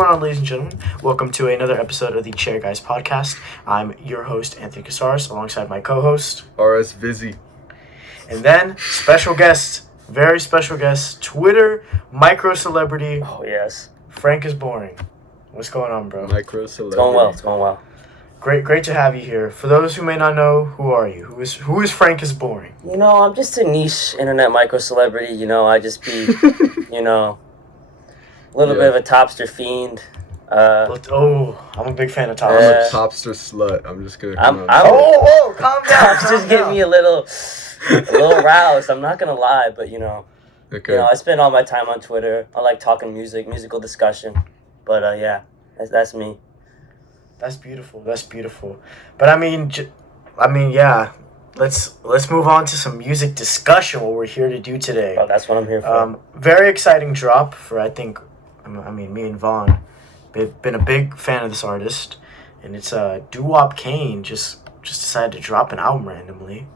going on, ladies and gentlemen? Welcome to another episode of the Chair Guys podcast. I'm your host, Anthony Casares, alongside my co-host, R.S. Vizzy. And then, special guest, very special guest, Twitter micro-celebrity. Oh, yes. Frank is boring. What's going on, bro? Micro-celebrity. It's going well. Great to have you here. For those who may not know, who are you? Who is Frank is boring? I'm just a niche internet micro-celebrity. I just be, a little bit of a topster fiend. I'm a big fan of I'm topsters. a topster slut. I'm just gonna calm calm down. Topsters get me a little roused. I'm not gonna lie, but Okay. I spend all my time on Twitter. I like talking musical discussion. But that's me. That's beautiful. But yeah. Let's move on to some music discussion. What we're here to do today. Oh, that's what I'm here for. Very exciting drop for me and Vaughn. Been a big fan of this artist, and it's Duwap Kaine just decided to drop an album randomly.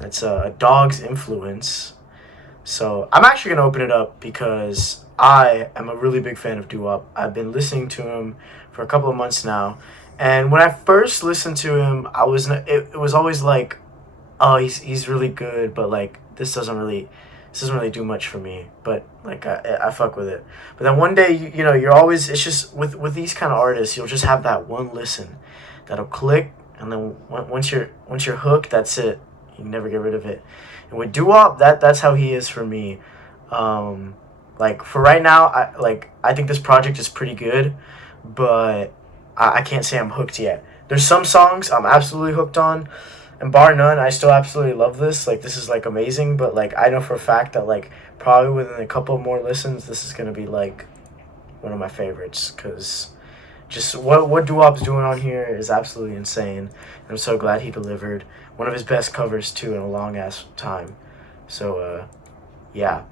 It's a Dog's Influence. So I'm actually gonna open it up because I am a really big fan of Duwap. I've been listening to him for a couple of months now, and when I first listened to him, it was always like, oh, he's really good, but like this doesn't really do much for me. But like I fuck with it. But then one day, you're always, it's just with these kind of artists, you'll just have that one listen that'll click, and then once you're hooked, that's it. You can never get rid of it. And with Duwap, that's how he is for me. Like for right now, I think this project is pretty good, but I can't say I'm hooked yet. There's some songs I'm absolutely hooked on, and bar none, I still absolutely love this. Like, this is like amazing, but like I know for a fact that like probably within a couple more listens, this is gonna be like one of my favorites, because just what Duwap's doing on here is absolutely insane. And I'm so glad he delivered one of his best covers too in a long ass time. So yeah.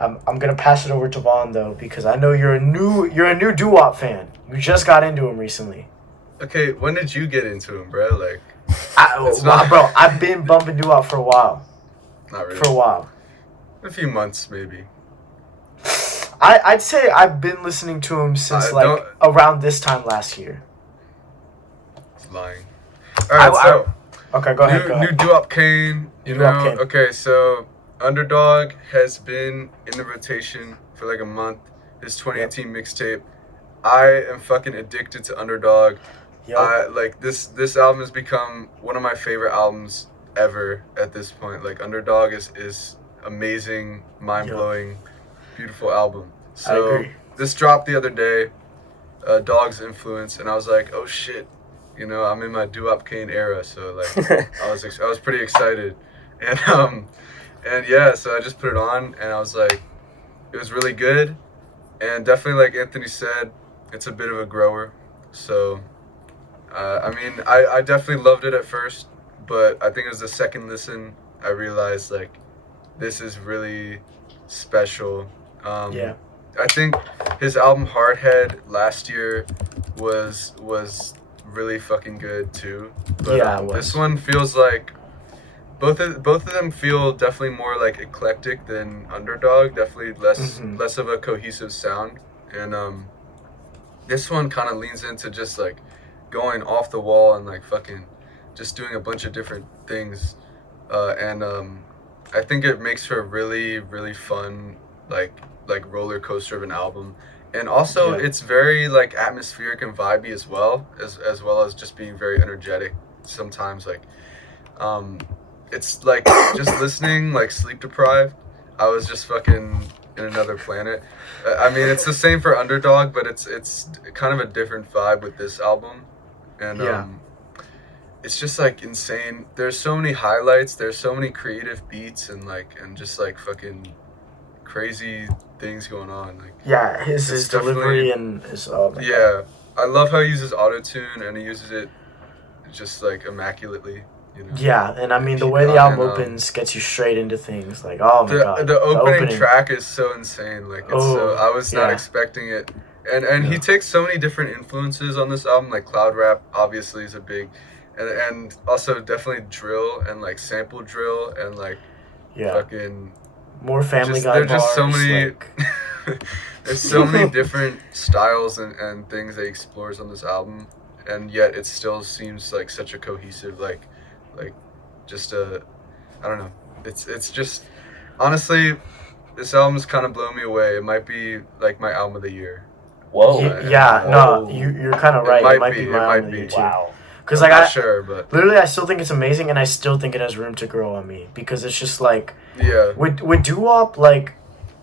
I'm gonna pass it over to Vaughn though, because I know you're a new Duwap fan. You just got into him recently. Okay, when did you get into him, bro? Like, bro, I've been bumping Duwap for a while. Not really. For a while. A few months, maybe. I'd say I've been listening to him since around this time last year. It's lying. All right, okay, go ahead. New Duwap Kaine. Kaine. Okay, so Underdog has been in the rotation for like a month. His 2018 mixtape. I am fucking addicted to Underdog. Like this album has become one of my favorite albums ever at this point. Like Underdog is amazing, mind-blowing, beautiful album. So I agree. This dropped the other day, Dog's Influence, and I was like, oh shit, I'm in my Duwap Kaine era. So like I was pretty excited, and yeah, so I just put it on, and I was like, it was really good, and definitely like Anthony said, it's a bit of a grower. So I definitely loved it at first, but I think it was the second listen I realized like this is really special. I think his album Hardhead last year was really fucking good too. But this one feels like both of them feel definitely more like eclectic than Underdog. Definitely less of a cohesive sound, and this one kind of leans into just like going off the wall and like fucking just doing a bunch of different things, and I think it makes for a really really fun like roller coaster of an album. And also it's very like atmospheric and vibey as well as just being very energetic sometimes. Like it's like just listening like sleep deprived. I was just fucking in another planet. I mean, it's the same for Underdog, but it's kind of a different vibe with this album. And it's just like insane. There's so many highlights, there's so many creative beats and just like fucking crazy things going on. Like his delivery and his I love how he uses auto-tune, and he uses it just like immaculately. Yeah, and I mean the way the album opens gets you straight into things. Like, oh my god, the opening track is so insane. Like I was not expecting it, and he takes so many different influences on this album. Like cloud rap obviously is a big, and also definitely drill and like sample drill and like fucking more Family Guy bars. There's just so many. Like... there's so many different styles and things that he explores on this album, and yet it still seems like such a cohesive, like just a, I don't know. It's just, honestly, this album's kind of blown me away. It might be like my album of the year. Whoa. No, you're kind of right. It might be my album of the year too. Wow. Because I'm not sure, but literally, I still think it's amazing, and I still think it has room to grow on me, because it's just like, yeah, with Duwap,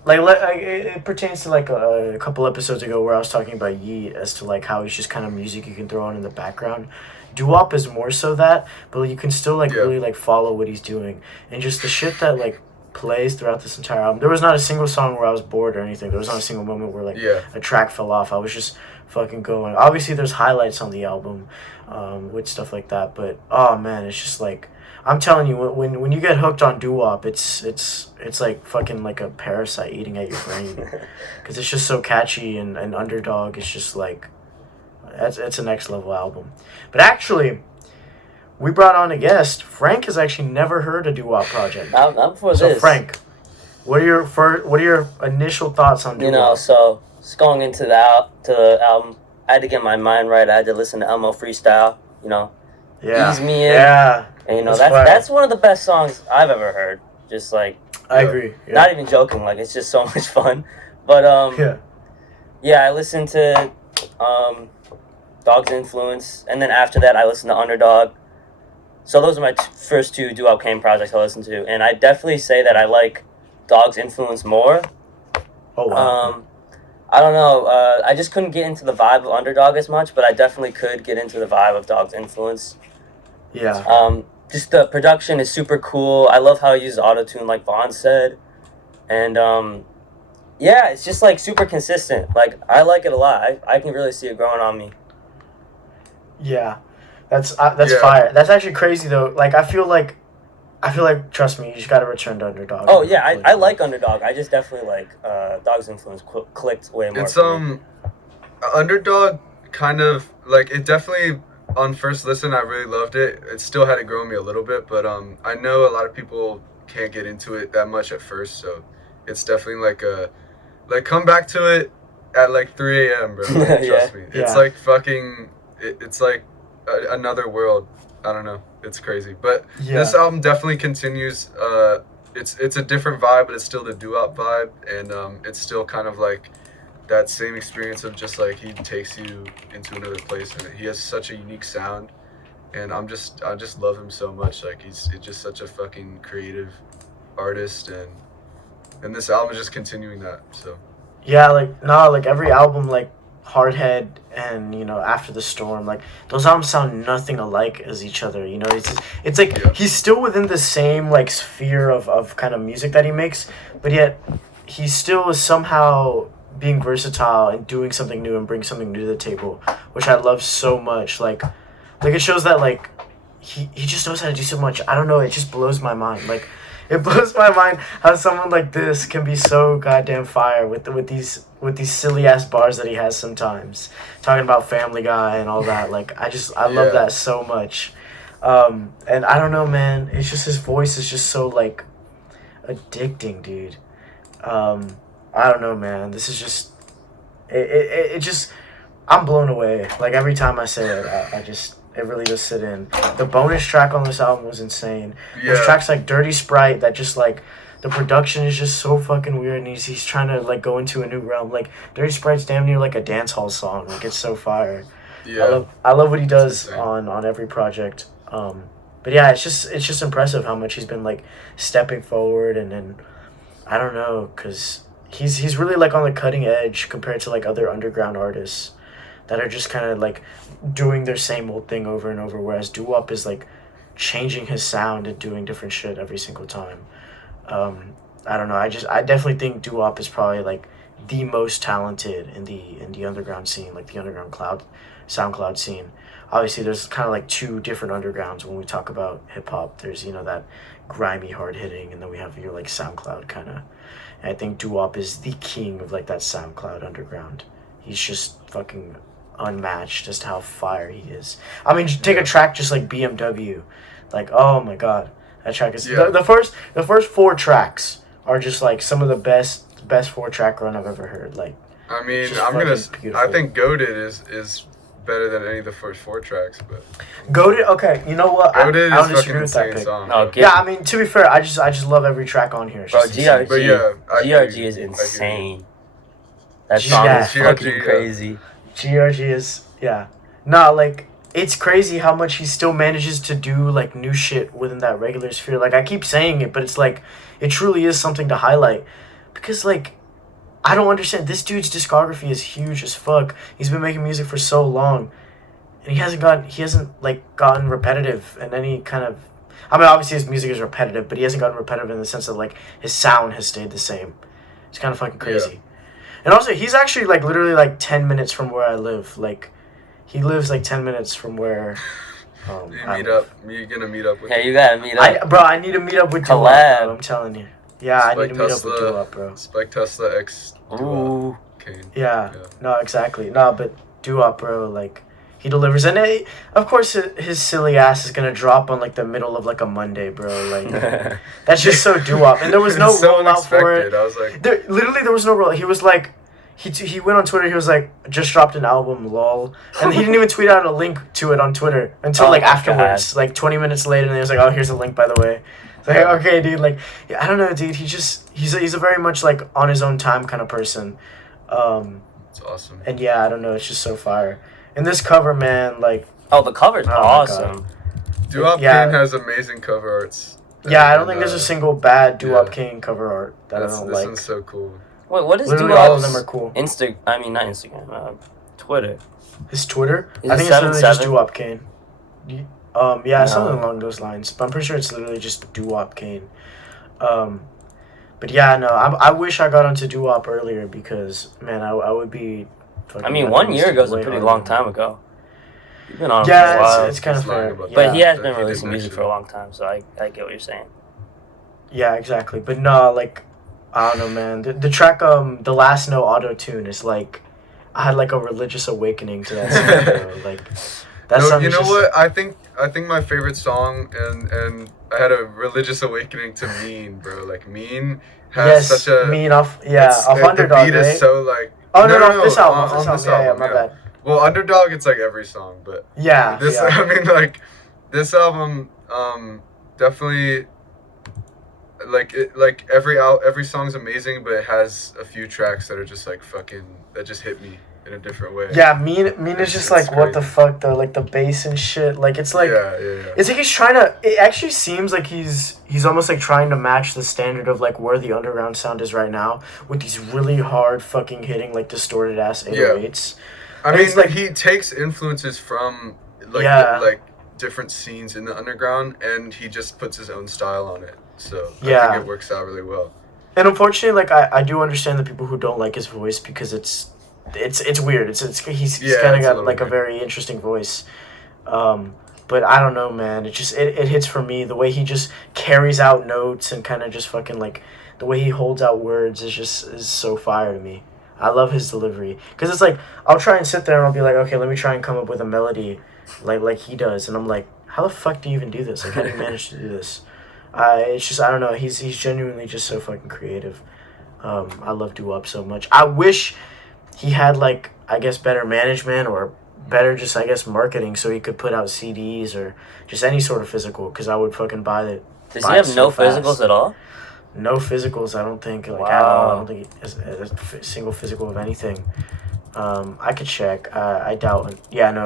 it pertains to like a couple episodes ago where I was talking about Yeet as to like how it's just kind of music you can throw on in the background. Duwap is more so that, but you can still really like follow what he's doing, and just the shit that like plays throughout this entire album. There was not a single song where I was bored or anything. There was not a single moment where a track fell off. I was just fucking going. Obviously, there's highlights on the album, with stuff like that. But oh man, it's just like, I'm telling you, when you get hooked on Duwap, it's like fucking like a parasite eating at your brain, because it's just so catchy and Underdog. It's just like, it's a next level album. But actually, we brought on a guest. Frank has actually never heard a Duwap project. I'm for so this. Frank, what are your initial thoughts on Duwap? You know, so just going into the album, I had to get my mind right. I had to listen to Elmo Freestyle. You know, ease me in. Yeah. And you know, that's one of the best songs I've ever heard. Just like, I agree. Yeah. Not even joking. Like, it's just so much fun. But I listened to Dog's Influence, and then after that, I listened to Underdog. So those are my first two Duwap Kaine projects I listened to, and I definitely say that I like Dog's Influence more. Oh wow. I don't know. I just couldn't get into the vibe of Underdog as much, but I definitely could get into the vibe of Dog's Influence. Yeah. Just the production is super cool. I love how he uses autotune, like Vaughn said, and it's just like super consistent. Like, I like it a lot. I can really see it growing on me. Yeah. That's fire. That's actually crazy though. Like, I feel like trust me, you just gotta return to Underdog. Oh yeah, I like Underdog. I just definitely like Dog's Influence clicked way more. It's Underdog kind of like, it definitely, on first listen I really loved it. It still had to grow on me a little bit, but I know a lot of people can't get into it that much at first, so it's definitely like come back to it at like 3 a.m. bro. Trust me. It's like fucking it's like another world. I don't know. It's crazy. But this album definitely continues. It's a different vibe, but it's still the Duwap vibe, and it's still kind of like that same experience of just like he takes you into another place, and he has such a unique sound, and I just love him so much. Like, he's just such a fucking creative artist, and this album is just continuing that. So like every album, like Hardhead and, you know, After the Storm, like, those albums sound nothing alike as each other, you know. It's like he's still within the same like sphere of kind of music that he makes, but yet he still is somehow being versatile and doing something new and bring something new to the table, which I love so much. Like it shows that like he just knows how to do so much. I don't know, it just blows my mind. Like, it blows my mind how someone like this can be so goddamn fire with these silly ass bars that he has sometimes, talking about Family Guy and all that. Like, I love that so much. And I don't know, man. It's just, his voice is just so like addicting, dude. I don't know, man. This is just it just, I'm blown away. Like, every time I say it, it really does sit in. The bonus track on this album was insane. There's tracks like Dirty Sprite that just like, the production is just so fucking weird, and he's trying to like go into a new realm. Like, Dirty Sprite's damn near like a dance hall song. Like, it's so fire. Yeah. I love what he does on every project. But yeah, it's just impressive how much he's been like stepping forward, and I don't know, cause he's really like on the cutting edge compared to like other underground artists that are just kind of like doing their same old thing over and over, whereas Duwap is like changing his sound and doing different shit every single time. I don't know. I definitely think Duwap is probably like the most talented in the underground scene, like the underground SoundCloud scene. Obviously, there's kind of like two different undergrounds when we talk about hip hop. There's, you know, that grimy hard hitting, and then we have your like SoundCloud kind of. And I think Duwap is the king of like that SoundCloud underground. He's just fucking unmatched as to how fire he is. I mean, take a track just like BMW, like, oh my god, that track is the first 4 tracks are just like some of the best the best 4-track run I've ever heard. Like, I mean, it's just I'm gonna. fucking beautiful. I think Goated is better than any of the first 4 tracks, but Goated. Okay, you know what? Goated I don't is disagree fucking with that insane pick. song. No, bro. get- Yeah, I mean, to be fair, I just love every track on here. It's Bro, just insane. GRG. But yeah, I GRG agree. is I agree. insane. That song Yeah, is GRG, fucking yeah. crazy. GRG is Nah, like it's crazy how much he still manages to do like new shit within that regular sphere. Like I keep saying it, but it's like it truly is something to highlight because like I don't understand. This dude's discography is huge as fuck. He's been making music for so long, and he hasn't gotten repetitive in any kind of. I mean, obviously his music is repetitive, but he hasn't gotten repetitive in the sense that like his sound has stayed the same. It's kind of fucking crazy. Yeah. And also, he's actually like literally like 10 minutes from where I live. Like, he lives like 10 minutes from where. You're gonna meet up with Yeah, him. you gotta meet up. I need to meet up with Duwap, Collab. bro, I'm telling you. Yeah, I need to meet up with Duwap, bro. Spike Tesla X Ooh. Duwap Kaine. Yeah, no, exactly. No, but Duwap, bro, like, he delivers. And of course, his silly ass is gonna drop on like the middle of like a Monday, bro. Like, that's just so Duwap. And there was no It's so rollout for it. unexpected. I was like, There was no roll. He was like, he went on Twitter. He was like, just dropped an album, lol. And he didn't even tweet out a link to it on Twitter until Oh like my afterwards, like 20 minutes later. And he was like, oh, here's a link, by the way. It's like, okay, dude. Like, yeah, I don't know, dude. He's a very much like on his own time kind of person. it's awesome. And yeah, I don't know. It's just so fire. And this cover, man, like, Oh, the cover's Oh my awesome. Duwap Yeah. Kaine has amazing cover arts. yeah, I don't And, think there's a single bad yeah. Duwap Kaine cover art that I don't this like. one's so cool. Wait, what is Literally, all of them Duwap's are cool. not Instagram, Twitter. His Twitter, Is I it think it's literally just 7-7? Duwap Kaine. Yeah, No. something along those lines. But I'm pretty sure it's literally just Duwap Kaine. But yeah, no, I wish I got onto Duwap earlier because man, I would be. I mean, 1 year ago is a pretty long time ago. You've been on for a Yeah, while. it's kind of Just lying fair. about Yeah. But he has Yeah, been he releasing did music mention for a it. long time, so I get what you're saying. Yeah, exactly. But no, like, I don't know, man. The track, the last no auto tune is like, I had like a religious awakening to that song, bro. Like, that No, song you is know just, what? I think my favorite song, and I had a religious awakening to Mean, bro. Like Mean has Yes, such a mean off, yeah, off the Underdog, beat right? is so like. Oh no, this album, on this album, this yeah, album, my bad. Well, Underdog, it's like every song, but Yeah, this, yeah. I mean, like this album, definitely. Like every song's amazing, but it has a few tracks that are just like fucking that just hit me in a different way. Yeah, mean is just like, It's what the crazy. fuck though? Like the bass and shit. Like it's like, yeah. it's like he's trying to. It actually seems like he's almost like trying to match the standard of like where the underground sound is right now with these really hard fucking hitting like distorted ass 808s. I And mean, it's like- he takes influences from like Yeah. like different scenes in the underground, and he just puts his own style on it. So I Yeah. think it works out really well. And unfortunately, like I do understand the people who don't like his voice because it's weird. He's Yeah, kind of it's a got little like a weird. very interesting voice. But I don't know, man. It just it hits for me the way he just carries out notes and kind of just fucking like the way he holds out words is so fire to me. I love his delivery because it's like I'll try and sit there and I'll be like, okay, let me try and come up with a melody like he does, and I'm like, how the fuck do you even do this? Like, how do you manage to do this? It's just I don't know. He's genuinely just so fucking creative. I love Duwap so much. I wish he had like I guess better management or better just I guess marketing so he could put out CDs or just any sort of physical because I would fucking buy it. Does buy he have it no so fast. physicals at all? No physicals. I don't think like at all. I Wow. don't think he has a single physical of anything. I could check. I doubt. Yeah, no.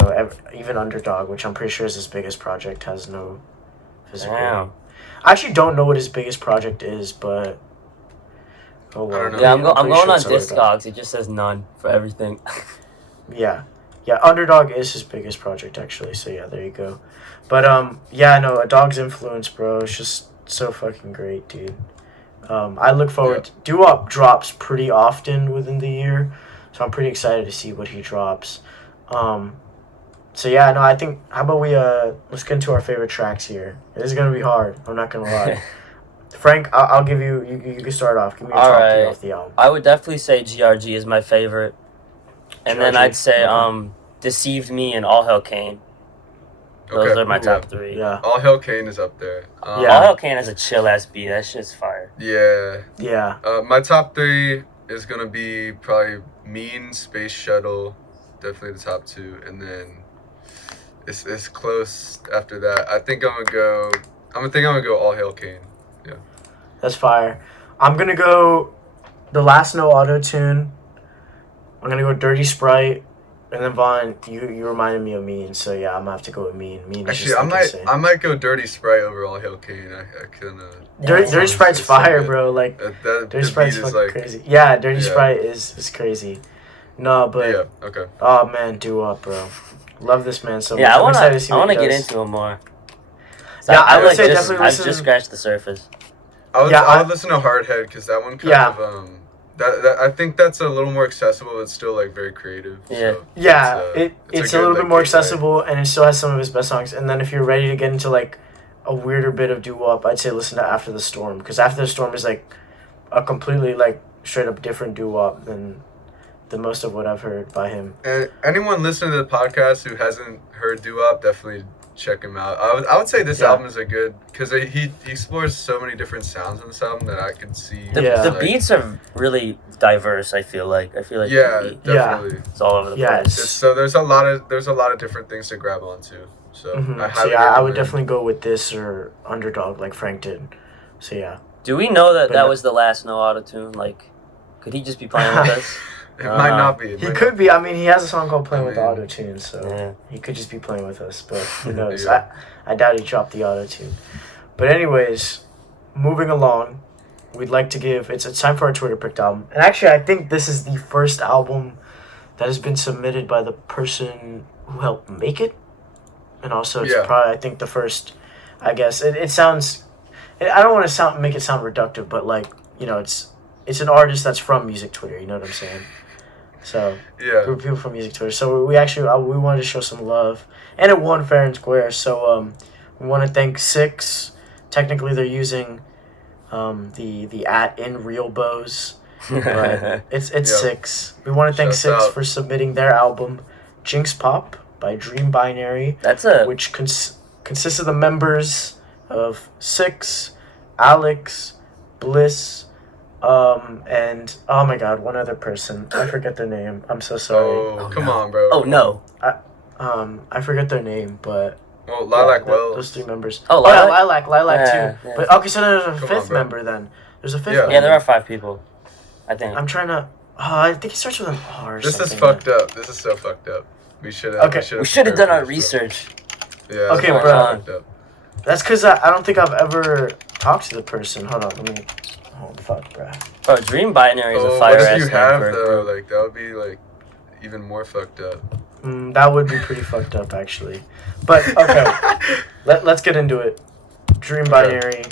Even Underdog, which I'm pretty sure is his biggest project, has no physical. Damn. I actually don't know what his biggest project is, but oh well. I don't know. Yeah, I'm pretty going sure on it's Underdog. Discogs. It just says none for everything. Yeah, Underdog is his biggest project actually. So yeah, there you go. But yeah, no, A Dog's Influence, bro. It's just so fucking great, dude. I look forward. Duwap drops pretty often within the year, so I'm pretty excited to see what he drops. So yeah, no, I think how about we let's get into our favorite tracks here. This is gonna be hard. I'm not gonna lie. Frank, I'll give you. You can start off. Give me your top three Alright. off the album. I would definitely say GRG is my favorite. And then GRG, I'd say okay. Deceived Me and All Hell Kane. Those Okay. are my Yeah. top three. Yeah. All Hell Kane is up there. Yeah. All Hell Kane has a chill ass beat. That shit's fire. Yeah. Yeah. My top 3 is gonna be probably Mean, Space Shuttle, definitely the top 2, and then it's close after that. I think I'm gonna go All Hail Kane. Yeah. That's fire. I'm gonna go The Last No Auto Tune. I'm gonna go Dirty Sprite. And then Vaughn, you reminded me of Mean, so yeah, I'm gonna have to go with Mean. Mean is Actually, just like insane. I might go Dirty Sprite over All Hail Kane. I couldn't. Dirty Sprite's so fire, good. bro. Like Dirty Sprite's is fucking like crazy. Yeah, Dirty Sprite is crazy. No, but yeah, okay. Oh man, Duwap, bro. Love this man so much. Yeah, I I'm excited to see what wanna he get does. into him more. So yeah, I would like say just, definitely I've listen. just scratched the surface. I would listen to Hardhead because that one kind of that I think that's a little more accessible. It's still like very creative. Yeah, so it's a little bit more accessible, and it still has some of his best songs. And then if you're ready to get into like a weirder bit of doo-wop, I'd say listen to After the Storm, because After the Storm is like a completely like straight up different doo-wop than most of what I've heard by him. And anyone listening to the podcast who hasn't heard doo-wop, definitely check him out. I would say this album is a good, because he explores so many different sounds on this album that I can see. The beats are really diverse. I feel like definitely. It's all over the place. So there's a lot of different things to grab onto. So I would definitely go with this or Underdog like Frank did. So yeah. Do we know that was the last no auto-tune? Like, could he just be playing with us? It might not be. He could be. I mean, he has a song called Playing with Auto-Tune, so he could just be playing with us, but who knows? I doubt he dropped the Auto-Tune. But anyways, moving along, we'd like to give... It's time for our Twitter picked album. And actually, I think this is the first album that has been submitted by the person who helped make it. And also, it's probably, I think, the first... I guess. It sounds... I don't want to make it sound reductive, but, like, you know, it's an artist that's from Music Twitter, you know what I'm saying? So group of people from Music Twitter. So we actually we wanted to show some love, and it won fair and square. So we want to thank Six. Technically, they're using the @ in real bows, but it's Six. We want to thank Six for submitting their album, Jinx Pop by Dream Binary. Which consists of the members of Six, Alex, Bliss. And oh my god, one other person. I forget their name. I'm so sorry. Oh, come on, bro. Oh no. I forget their name, but Lilac Wells. Those 3 members. Oh, Lilac too. Yeah. But okay, so there's a fifth member then. There's a fifth member. Yeah, there are 5 people, I think. I'm trying to I think it starts with an R or This something. is fucked up. This is so fucked up. We should have done our research. Yeah. Okay, bro. That's because I don't think I've ever talked to the person. Hold on, let me... Oh, fuck, bro. Bro, Dream Binary is a fire-ass name. What if you have, though? Like, that would be, like, even more fucked up. That would be pretty fucked up, actually. But, okay. Let's get into it. Dream Binary.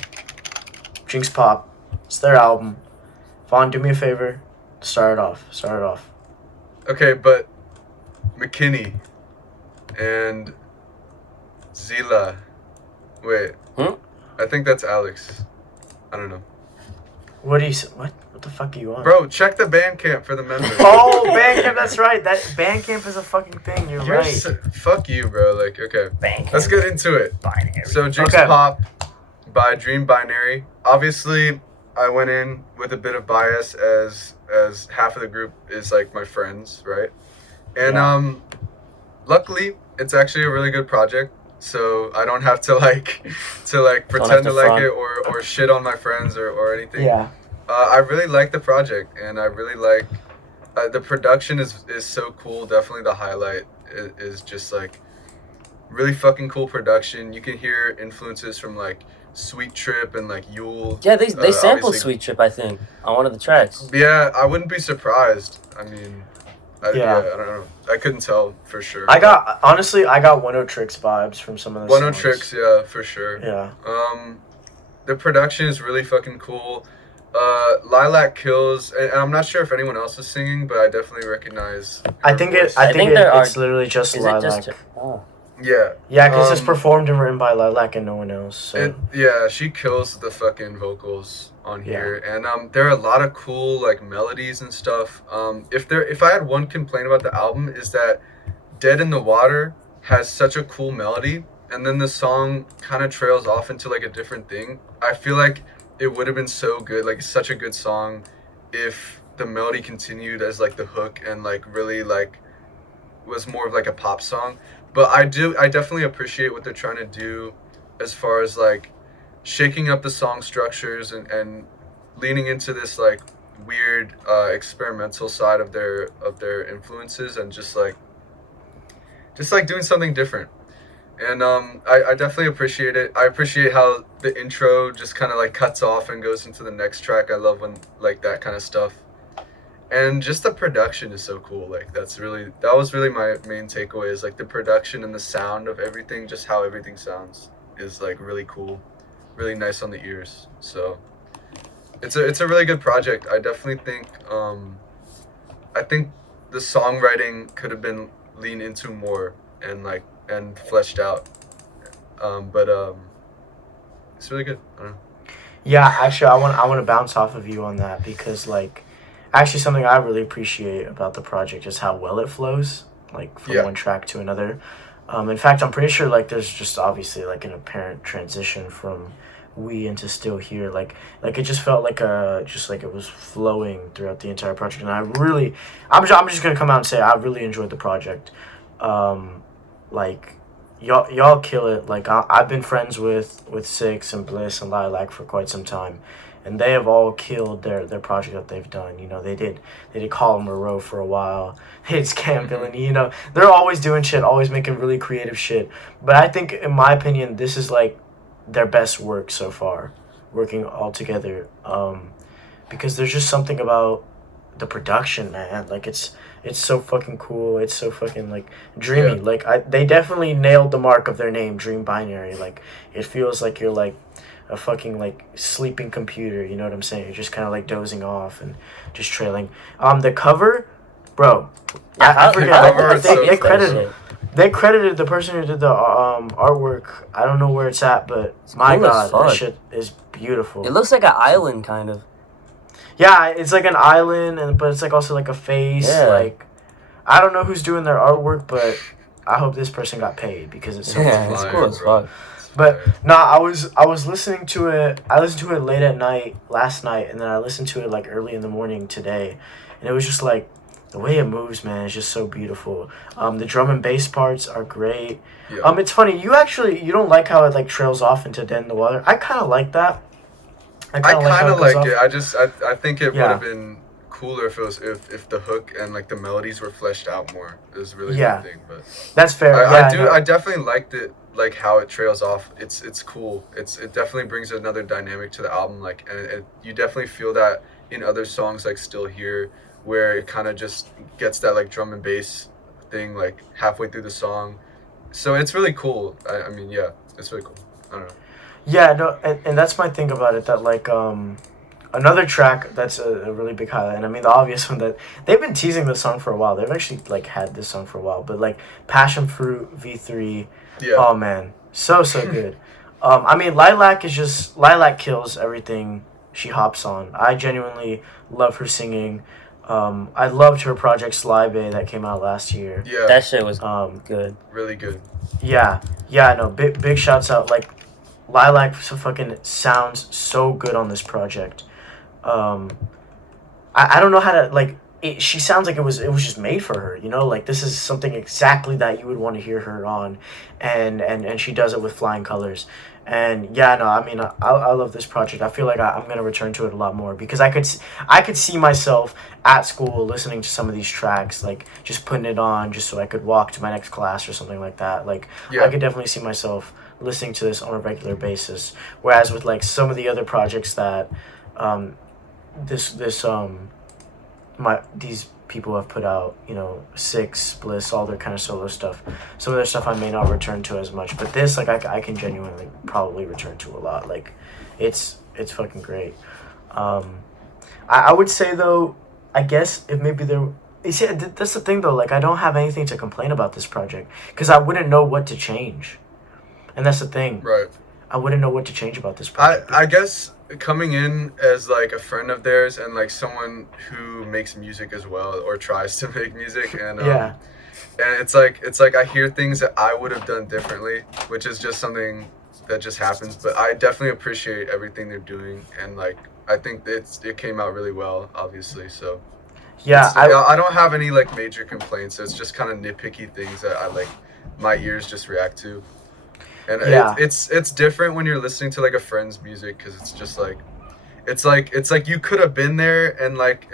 Jinx Pop. It's their album. Vaughn, do me a favor. Start it off. Okay, but McKinney and Zila. Wait. I think that's Alex. I don't know. What the fuck are you on? Bro, check the Bandcamp for the members. Oh, Bandcamp, that's right. That Bandcamp is a fucking thing. You're right. Fuck you, bro. Like, okay. Bandcamp. Let's get into it. Binary. So, Jinx Pop by Dream Binary. Obviously, I went in with a bit of bias as half of the group is, like, my friends, right? And, luckily, it's actually a really good project. So I don't have to pretend to like it or shit on my friends or anything. Yeah. I really like the project, and I really like the production is so cool. Definitely the highlight is just like really fucking cool production. You can hear influences from like Sweet Trip and like Yule. Yeah, they sampled Sweet Trip, I think, on one of the tracks. Yeah, I wouldn't be surprised. I mean, I don't know. I couldn't tell for sure. I got One O Tricks vibes from some of those One O Tricks, yeah, for sure. Yeah. The production is really fucking cool. Lilac kills, and I'm not sure if anyone else is singing, but I definitely recognize. I think it's literally just Lilac. Yeah. Yeah, because it's performed and written by Lilac and no one else. So. She kills the fucking vocals on here, and there are a lot of cool like melodies and stuff. If I had one complaint about the album is that Dead in the Water has such a cool melody, and then the song kind of trails off into like a different thing. I feel like it would have been so good, like such a good song, if the melody continued as like the hook and like really like was more of like a pop song. But I definitely appreciate what they're trying to do as far as like shaking up the song structures and leaning into this like weird experimental side of their influences, and just like doing something different. And I definitely appreciate it. I appreciate how the intro just kind of like cuts off and goes into the next track. I love when like that kind of stuff. And just the production is so cool. Like that was really my main takeaway, is like the production and the sound of everything, just how everything sounds is like really cool, really nice on the ears. So it's a really good project. I definitely think I think the songwriting could have been leaned into more and fleshed out. But it's really good. I don't know. Yeah, actually, I want to bounce off of you on that, because like, actually, something I really appreciate about the project is how well it flows, like from one track to another. In fact, I'm pretty sure like there's just obviously like an apparent transition from We into Still Here. Like it just felt like it was flowing throughout the entire project, and I'm just gonna come out and say I really enjoyed the project. Like y'all kill it. Like I've been friends with Six and Bliss and Lilac for quite some time, and they have all killed their project that they've done. You know, they did Colin Monroe for a while. It's Cam Villainy. You know, they're always doing shit, always making really creative shit. But I think, in my opinion, this is like their best work so far, working all together. Because there's just something about the production, man. Like it's so fucking cool. It's so fucking like dreamy. Yeah. Like they definitely nailed the mark of their name, Dream Binary. Like it feels like you're like a fucking like sleeping computer, you know what I'm saying? You're just kind of like dozing off and just trailing. The cover, bro. I forget. They credited the person who did the artwork. I don't know where it's at, but my God, that shit is beautiful. It looks like an island, kind of. Yeah, it's like an island, but it's like also like a face. Yeah. Like, I don't know who's doing their artwork, but I hope this person got paid, because it's so it's cool as fuck. But no, I was listening to it. I listened to it late at night last night, and then I listened to it like early in the morning today, and it was just like the way it moves, man. It's just so beautiful. The drum and bass parts are great. Yeah. It's funny, you don't like how it like trails off into Dead in the Water. I kind of like that. I kind of liked it. I think it would have been cooler if it was if the hook and like the melodies were fleshed out more. It was really the thing, but that's fair. I definitely liked it, like how it trails off. It's cool. It definitely brings another dynamic to the album. Like, and you definitely feel that in other songs like Still Here, where it kind of just gets that like drum and bass thing like halfway through the song. So it's really cool. I mean, yeah, it's really cool. I don't know. Yeah, no, and that's my thing about it, that like another track that's a really big highlight, and I mean the obvious one, that they've been teasing this song for a while. They've actually like had this song for a while, but like Passion Fruit V3, oh man, so good. I mean Lilac kills everything she hops on. I genuinely love her singing. I loved her project Slybe that came out last year. Yeah, that shit was good, really good. Yeah, no, big shouts out. Like Lilac fucking sounds so good on this project. I don't know how to like. She sounds like it was just made for her. You know, like this is something exactly that you would want to hear her on, and she does it with flying colors. And yeah, no, I mean I love this project. I feel like I'm gonna return to it a lot more, because I could see myself at school listening to some of these tracks, like just putting it on just so I could walk to my next class or something like that. Like I could definitely see myself listening to this on a regular basis. Whereas with like some of the other projects that these people have put out, you know, Six, Bliss, all their kind of solo stuff. Some of their stuff I may not return to as much, but this, like, I can genuinely probably return to a lot. Like, it's fucking great. I would say though, I guess if maybe there. You see, that's the thing though. Like, I don't have anything to complain about this project, because I wouldn't know what to change, and that's the thing. Right. I wouldn't know what to change about this project. I guess coming in as like a friend of theirs and like someone who makes music as well, or tries to make music, and and it's like I hear things that I would have done differently, which is just something that just happens. But I definitely appreciate everything they're doing, and like I think it came out really well, obviously. So Yeah, I don't have any like major complaints. It's just kind of nitpicky things that I like my ears just react to, and Yeah. it's different when you're listening to like a friend's music because it's just like it's like you could have been there and like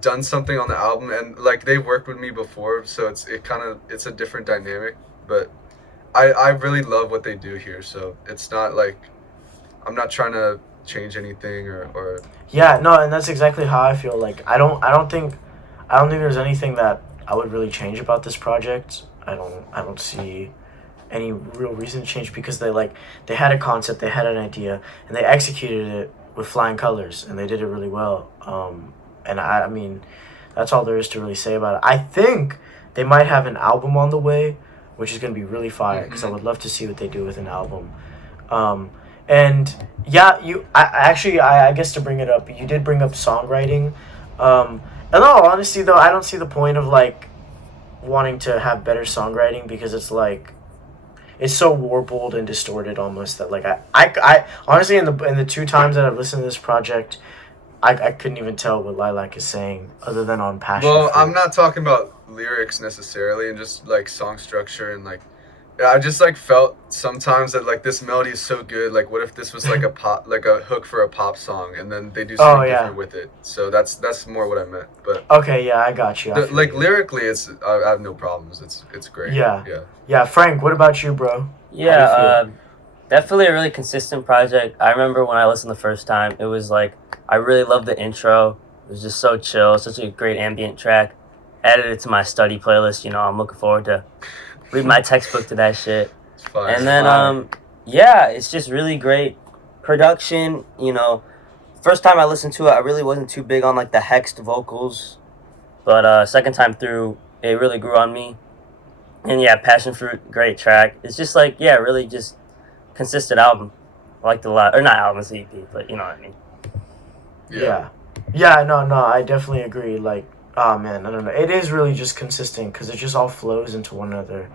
done something on the album, and like they worked with me before, so it's a different dynamic. But I really love what they do here, so it's not like I'm not trying to change anything or Yeah, no, and that's exactly how I feel. Like I don't think there's anything that I would really change about this project. I don't see any real reason to change because they had a concept, they had an idea, and they executed it with flying colors, and they did it really well. And I mean, that's all there is to really say about it. I think they might have an album on the way, which is going to be really fire because I would love to see what they do with an album. And yeah, I guess to bring it up, you did bring up songwriting. And no, honestly though, I don't see the point of like wanting to have better songwriting because it's like it's so warbled and distorted almost that like I honestly in the 2 times that I've listened to this project, I couldn't even tell what Lilac is saying other than on Passion well, Fruit. I'm not talking about lyrics necessarily and just like song structure and like I just like felt sometimes that like this melody is so good, like what if this was like a pop like a hook for a pop song and then they do something different with it. So that's more what I meant. But okay, yeah, I got you. like lyrically I have no problems. It's great. Yeah, Frank, what about you, bro? Yeah, definitely a really consistent project. I remember when I listened the first time, it was like I really loved the intro. It was just so chill, such a great ambient track. Added it to my study playlist. I'm looking forward to read my textbook to that shit. It's fine. And then yeah, it's just really great production. First time I listened to it, I really wasn't too big on like the hexed vocals, but second time through, it really grew on me. And yeah, Passion Fruit, great track. It's just like really just consistent album. I liked it a lot, or not album, it's EP, but you know what I mean. Yeah, no, I definitely agree. Like, oh man, I don't know. It is really just consistent because it just all flows into one another.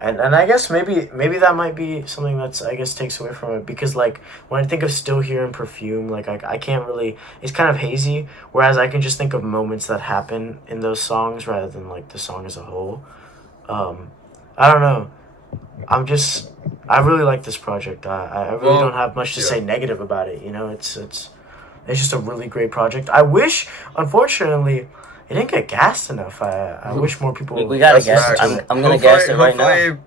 And I guess maybe that might be something that's I guess takes away from it because like when I think of Still Here and Perfume, like I can't really. It's kind of hazy. Whereas I can just think of moments that happen in those songs rather than like the song as a whole. I don't know. I really like this project. I really don't have much to say negative about it. It's just a really great project. I wish, unfortunately, it didn't get gassed enough. I wish more people. We gotta gas it. I'm gonna gas it right now.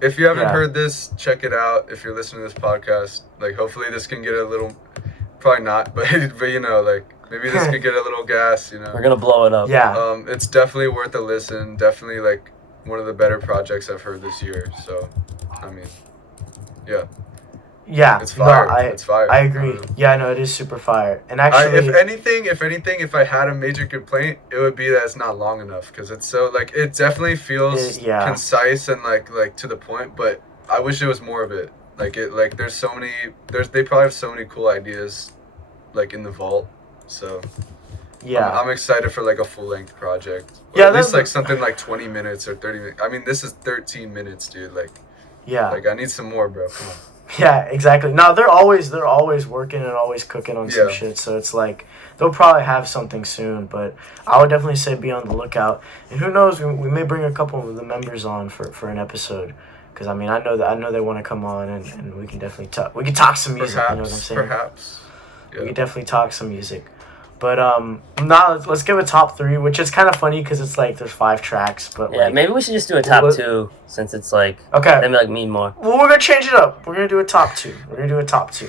If you haven't heard this, check it out. If you're listening to this podcast, like hopefully this can get a little, probably not, but like maybe this could get a little gas. We're gonna blow it up. Yeah. It's definitely worth a listen. Definitely like one of the better projects I've heard this year. So, I mean, yeah. Yeah, it's fire. It's fire. I agree. Yeah, no, it is super fire. And actually, if anything, if I had a major complaint, it would be that it's not long enough because it's so like it definitely feels concise and like to the point. But I wish there was more of it. Like there's so many. They probably have so many cool ideas, like in the vault. So yeah, I'm excited for like a full length project. Or at least like something like 20 minutes or 30 minutes. I mean, this is 13 minutes, dude. Like I need some more, bro. Come on. Yeah, exactly. No, they're always working and always cooking on some shit. So it's like they'll probably have something soon. But I would definitely say be on the lookout. And who knows, we may bring a couple of the members on for an episode. Because I mean, I know they want to come on and we can definitely talk. We can talk some music. You know what I'm saying? Perhaps. Yeah. We can definitely talk some music. But now let's give a top 3, which is kind of funny because it's like there's 5 tracks. But yeah, maybe we should just do a top 2 since it's like they like mean more. Well, we're gonna change it up. We're gonna do a top 2.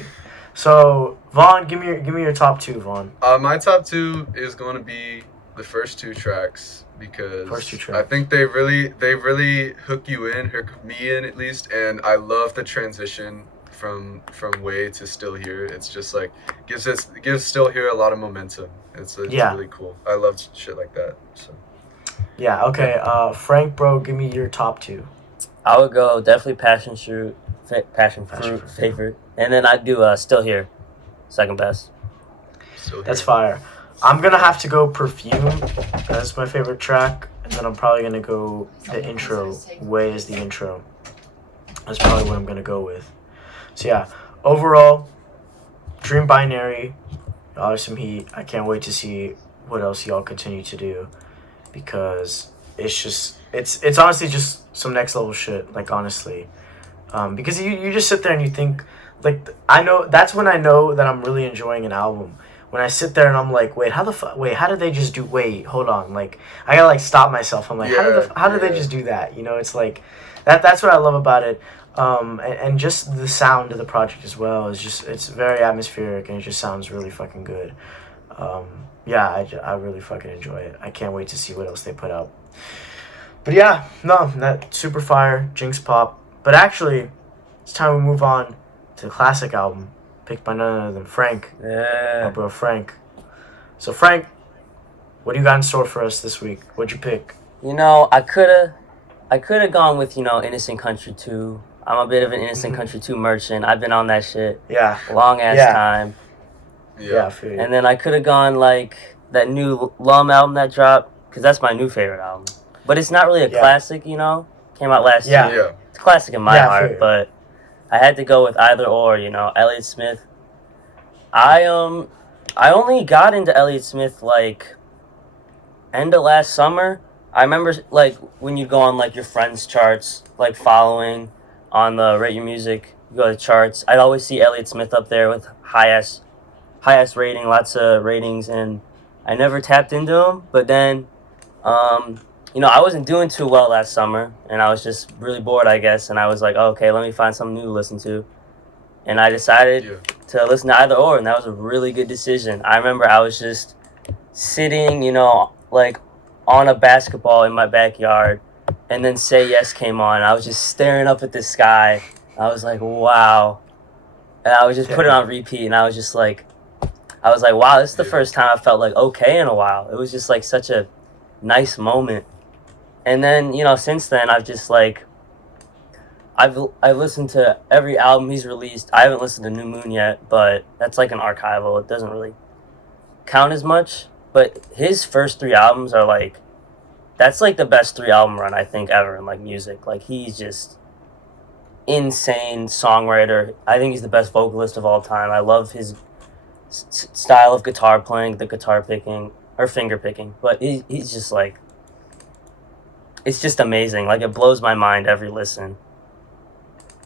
So Vaughn, give me your top 2, Vaughn. My top 2 is going to be the first 2 tracks because I think they really hook you in, hook me in at least, and I love the transition from Way to Still Here. It's just like gives Still Here a lot of momentum. It's really cool. I love shit like that. So yeah, okay. Frank, bro, give me your top 2. I would go definitely Passion Fruit favorite, and then I'd do Still Here, second best. That's fire. I'm gonna have to go Perfume. That's my favorite track, and then I'm probably gonna go the intro. Way is the intro. That's probably what I'm gonna go with. So yeah, overall, Dream Binary, Awesome Heat. I can't wait to see what else y'all continue to do, because it's honestly just some next level shit. Like, honestly, because you just sit there and you think, like, I know that's when I know that I'm really enjoying an album. When I sit there and I'm like, wait, how did they just do? Wait, hold on, like, I gotta like stop myself. I'm like, how did they just do that? You know, it's like that's what I love about it. And just the sound of the project as well is just, it's very atmospheric, and it just sounds really fucking good. Yeah, I really fucking enjoy it. I can't wait to see what else they put out. But yeah, no, that super fire, Jinx Pop. But actually, it's time we move on to the classic album, picked by none other than Frank. Yeah. My bro Frank. So Frank, what do you got in store for us this week? What'd you pick? You know, I could have gone with, Innocent Country 2. I'm a bit of an Innocent Country 2 merchant. I've been on that shit. Yeah. Long ass time. Yeah, I feel you. And then I could have gone like that new Lum album that dropped, because that's my new favorite album. But it's not really a classic, Came out last year. Yeah. It's a classic in my heart, but I had to go with either or, Elliott Smith. I only got into Elliott Smith like end of last summer. I remember like when you go on like your friends' charts, like following on the Rate Your Music, you go to charts. I'd always see Elliott Smith up there with highest rating, lots of ratings, and I never tapped into him. But then, I wasn't doing too well last summer, and I was just really bored, I guess. And I was like, okay, let me find something new to listen to. And I decided to listen to either or, and that was a really good decision. I remember I was just sitting, like on a basketball in my backyard, and then Say Yes came on. I was just staring up at the sky. I was like, wow. And I was just put it on repeat, and I was like, wow, this is the first time I felt like okay in a while. It was just like such a nice moment. And then, since then I've just like, I've listened to every album he's released. I haven't listened to New Moon yet, but that's like an archival. It doesn't really count as much. But his first 3 albums are like, that's like the best 3-album run I think ever in like music. Like, he's just insane songwriter. I think he's the best vocalist of all time. I love his style of guitar playing, the guitar picking or finger picking. But he's just like, it's just amazing. Like, it blows my mind every listen.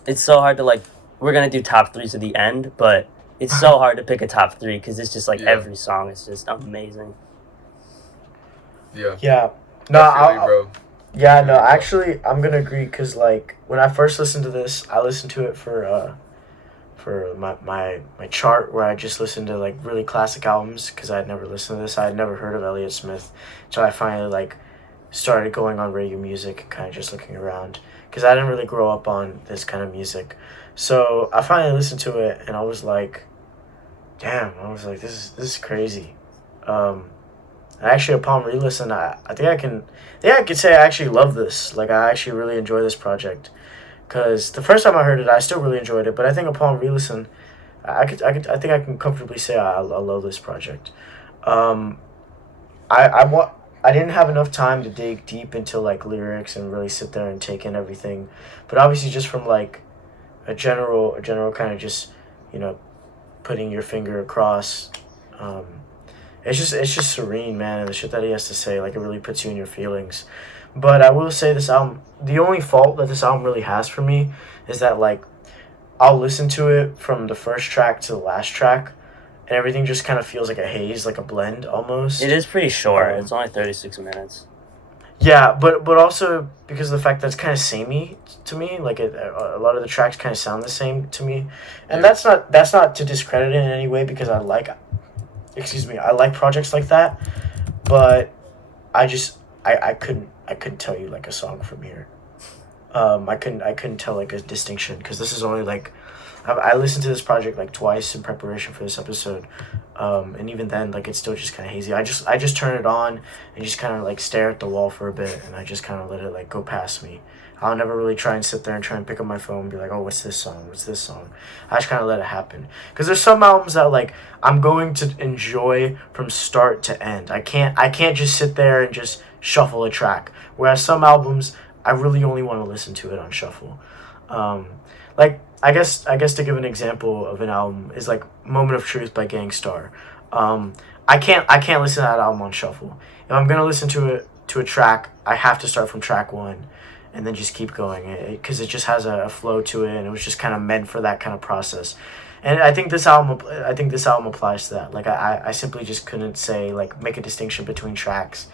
It's so hard to like, we're gonna do top 3s at the end, but it's so hard to pick a top 3 because it's just like every song is just amazing. Yeah. No, actually, I'm gonna agree, because like when I first listened to this, I listened to it for my chart where I just listened to like really classic albums, because I had never listened to this. I had never heard of Elliott Smith until I finally like started going on Radio Music and kind of just looking around, because I didn't really grow up on this kind of music. So I finally listened to it, and I was like, damn, this is crazy. And actually, upon re-listen, I think I could say I actually love this. Like, I actually really enjoy this project, because the first time I heard it, I still really enjoyed it. But I think upon re-listen, I think I can comfortably say I love this project. I didn't have enough time to dig deep into like lyrics and really sit there and take in everything, but obviously just from like a general kind of just, putting your finger across. It's just serene, man, and the shit that he has to say, like, it really puts you in your feelings. But I will say, this album, the only fault that this album really has for me is that, like, I'll listen to it from the first track to the last track, and everything just kind of feels like a haze, like a blend, almost. It is pretty short. It's only 36 minutes. Yeah, but also because of the fact that it's kind of samey to me, like a lot of the tracks kind of sound the same to me, and that's not to discredit it in any way, because I like projects like that, but I couldn't tell you like a song from here. I couldn't tell like a distinction, because this is only like, I listened to this project like twice in preparation for this episode, and even then, like, it's still just kind of hazy. I just turn it on and just kind of like stare at the wall for a bit, and I just kind of let it like go past me. I'll never really try and sit there and try and pick up my phone and be like, oh, what's this song? I just kind of let it happen. Because there's some albums that, like, I'm going to enjoy from start to end. I can't just sit there and just shuffle a track. Whereas some albums, I really only want to listen to it on shuffle. Like I guess to give an example of an album is like Moment of Truth by Gangstar. I can't listen to that album on shuffle. If I'm gonna listen to a track, I have to start from track one, and then just keep going because it just has a flow to it, and it was just kind of meant for that kind of process. And I think this album applies to that. Like I simply just couldn't say like make a distinction between tracks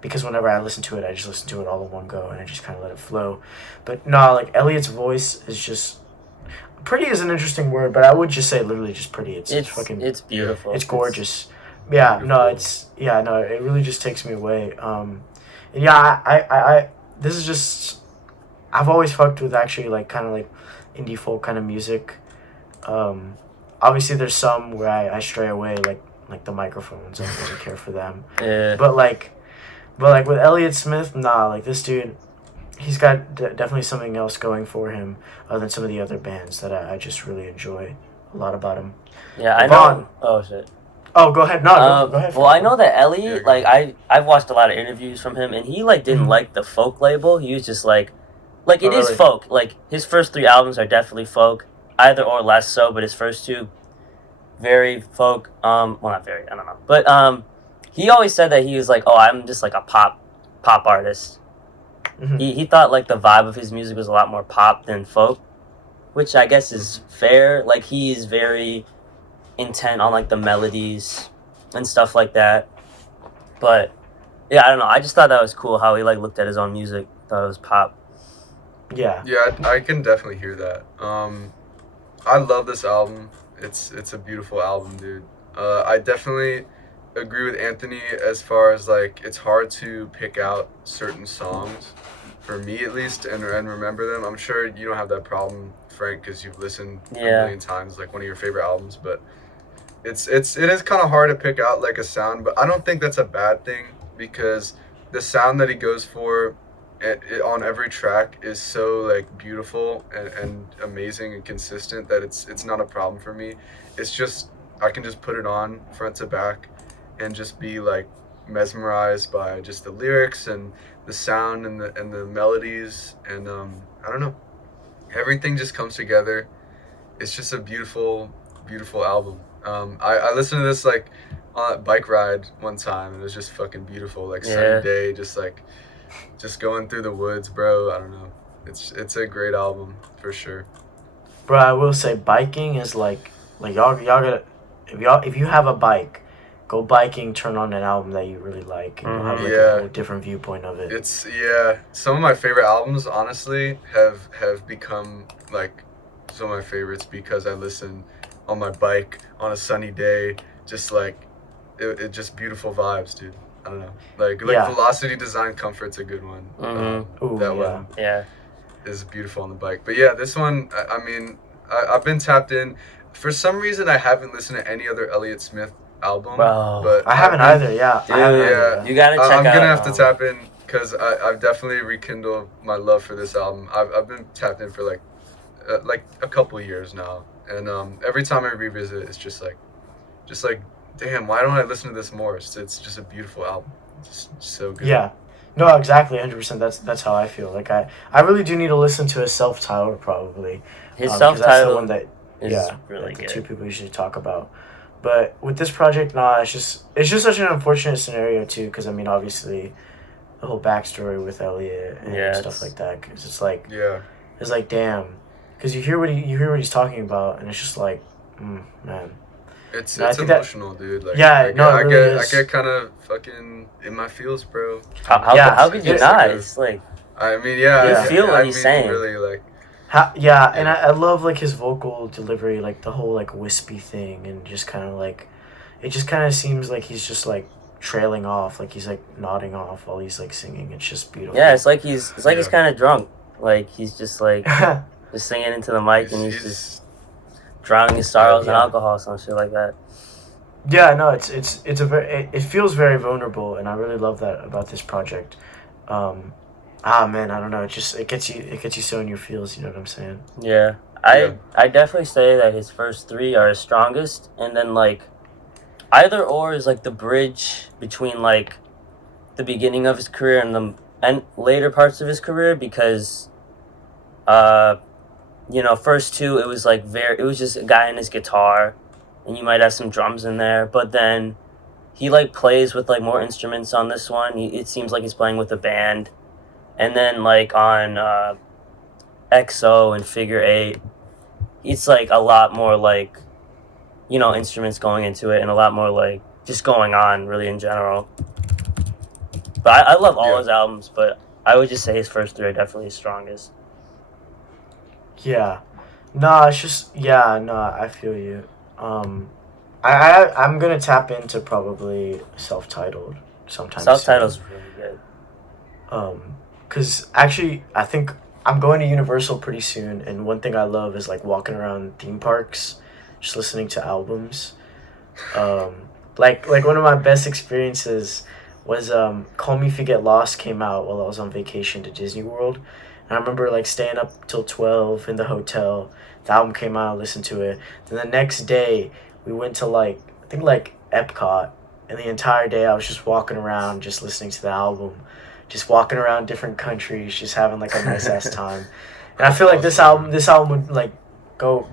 because whenever I listen to it, I just listen to it all in one go and I just kind of let it flow. But no, like Elliott's voice is just pretty is an interesting word, but I would just say literally just pretty. It's fucking it's beautiful. it's gorgeous. Yeah, no, it really just takes me away. And yeah, I this is just I've always fucked with actually like kind of like indie folk kind of music. Obviously there's some where I stray away like the microphones. I don't really care for them. Yeah. But like with Elliott Smith, nah, like this dude, he's got definitely something else going for him other than some of the other bands that I just really enjoy a lot about him. Yeah, I Vaughn. know. Oh shit. Oh, go ahead. No, go ahead. Well, I know that Elliott, Yeah, like I've watched a lot of interviews from him, and he like didn't like the folk label. He was just like it Oh, is really? folk. Like his first 3 albums are definitely folk, either or less so, but his first 2 very folk. Well, not very. I don't know, but he always said that he was like, oh, I'm just like a pop artist. Mhm. He thought like the vibe of his music was a lot more pop than folk, which I guess is fair. Like he is very intent on like the melodies and stuff like that. But yeah, I don't know. I just thought that was cool how he like looked at his own music, thought it was pop. Yeah. Yeah, I can definitely hear that. I love this album. It's a beautiful album, dude. I definitely agree with Anthony as far as like it's hard to pick out certain songs, for me at least, and remember them. I'm sure you don't have that problem, Frank, because you've listened a Yeah. million times, like one of your favorite albums. But it is kind of hard to pick out like a sound, but I don't think that's a bad thing because the sound that he goes for on every track is so like beautiful and amazing and consistent that it's not a problem for me. It's just I can just put it on front to back and just be like mesmerized by just the lyrics and the sound and the melodies and I don't know, everything just comes together. It's just a beautiful album. I listened to this like on a bike ride one time and it was just fucking beautiful, like sunny Yeah. day, just going through the woods, bro. I don't know. It's a great album for sure. Bro, I will say biking is like y'all gotta if you have a bike, go biking, turn on an album that you really like, and you'll have like Yeah. a whole different viewpoint of it. It's some of my favorite albums honestly have become like some of my favorites because I listen on my bike on a sunny day, just like it just beautiful vibes, dude. I don't know. Like Yeah. Velocity Design Comfort's a good one. Mhm. Ooh, That yeah. one Yeah. is beautiful on the bike. But yeah, this one, I mean, I've been tapped in. For some reason, I haven't listened to any other Elliott Smith album. Bro, but I haven't I've been- either. Yeah, Dude, I haven't yeah. either. you gotta check I'm out. gonna have to um, tap in because I've definitely rekindled my love for this album. I've been tapped in for like a couple of years now, and every time I revisit, it's just like, damn, why don't I listen to this more? It's just a beautiful album. It's just so good. Yeah. No, exactly, 100%. That's how I feel. Like I really do need to listen to his self-titled probably. His 'Cause that's the self-titled one that is really like the good. two people usually talk about. But with this project, nah, it's just such an unfortunate scenario too. Because I mean, obviously, the whole backstory with Elliot and Yeah, stuff it's- like that. Because it's like Yeah. damn. Because you hear what he's talking about, and it's just like, man. It's No, I think that- emotional, dude. Like, Yeah, I no, it get, really I is. get kind of fucking in my feels, bro. How could you it's not? like It's like I mean, yeah, You feel what I he's mean, saying. Really, like, Yeah, and I love like his vocal delivery, like the whole like wispy thing, and just kind of like, it just kind of seems like he's just like trailing off, like he's like nodding off while he's like singing. It's just beautiful. yeah, it's like he's Yeah. kind of drunk. Like he's just like just singing into the mic and he's he's- just drowning his sorrows in Yeah. alcohol, some shit like that. Yeah, no, it's a very it feels very vulnerable, and I really love that about this project. Man, I don't know, it gets you so in your feels. You know what I'm saying? Yeah. Yeah. I definitely say that his first 3 are his strongest, and then like either or is like the bridge between like the beginning of his career and the later parts of his career because first two, it was like it was just a guy and his guitar, and you might have some drums in there, but then he like plays with like more instruments on this one. It seems like he's playing with a band, and then like on XO and Figure Eight, it's like a lot more like instruments going into it, and a lot more like just going on really in general. But I love all his albums, but I would just say his first three are definitely his strongest. Yeah. No, it's just I feel you. I'm gonna tap into probably self-titled sometime. Self-titled's really good. Cause actually I think I'm going to Universal pretty soon, and one thing I love is like walking around theme parks, just listening to albums. Like one of my best experiences was Call Me If You Get Lost came out while I was on vacation to Disney World. And I remember like staying up till 12 in the hotel. The album came out, I listened to it. Then the next day we went to I think Epcot, and the entire day I was just walking around just listening to the album. Just walking around different countries, just having like a nice ass time. And I feel like this album would like go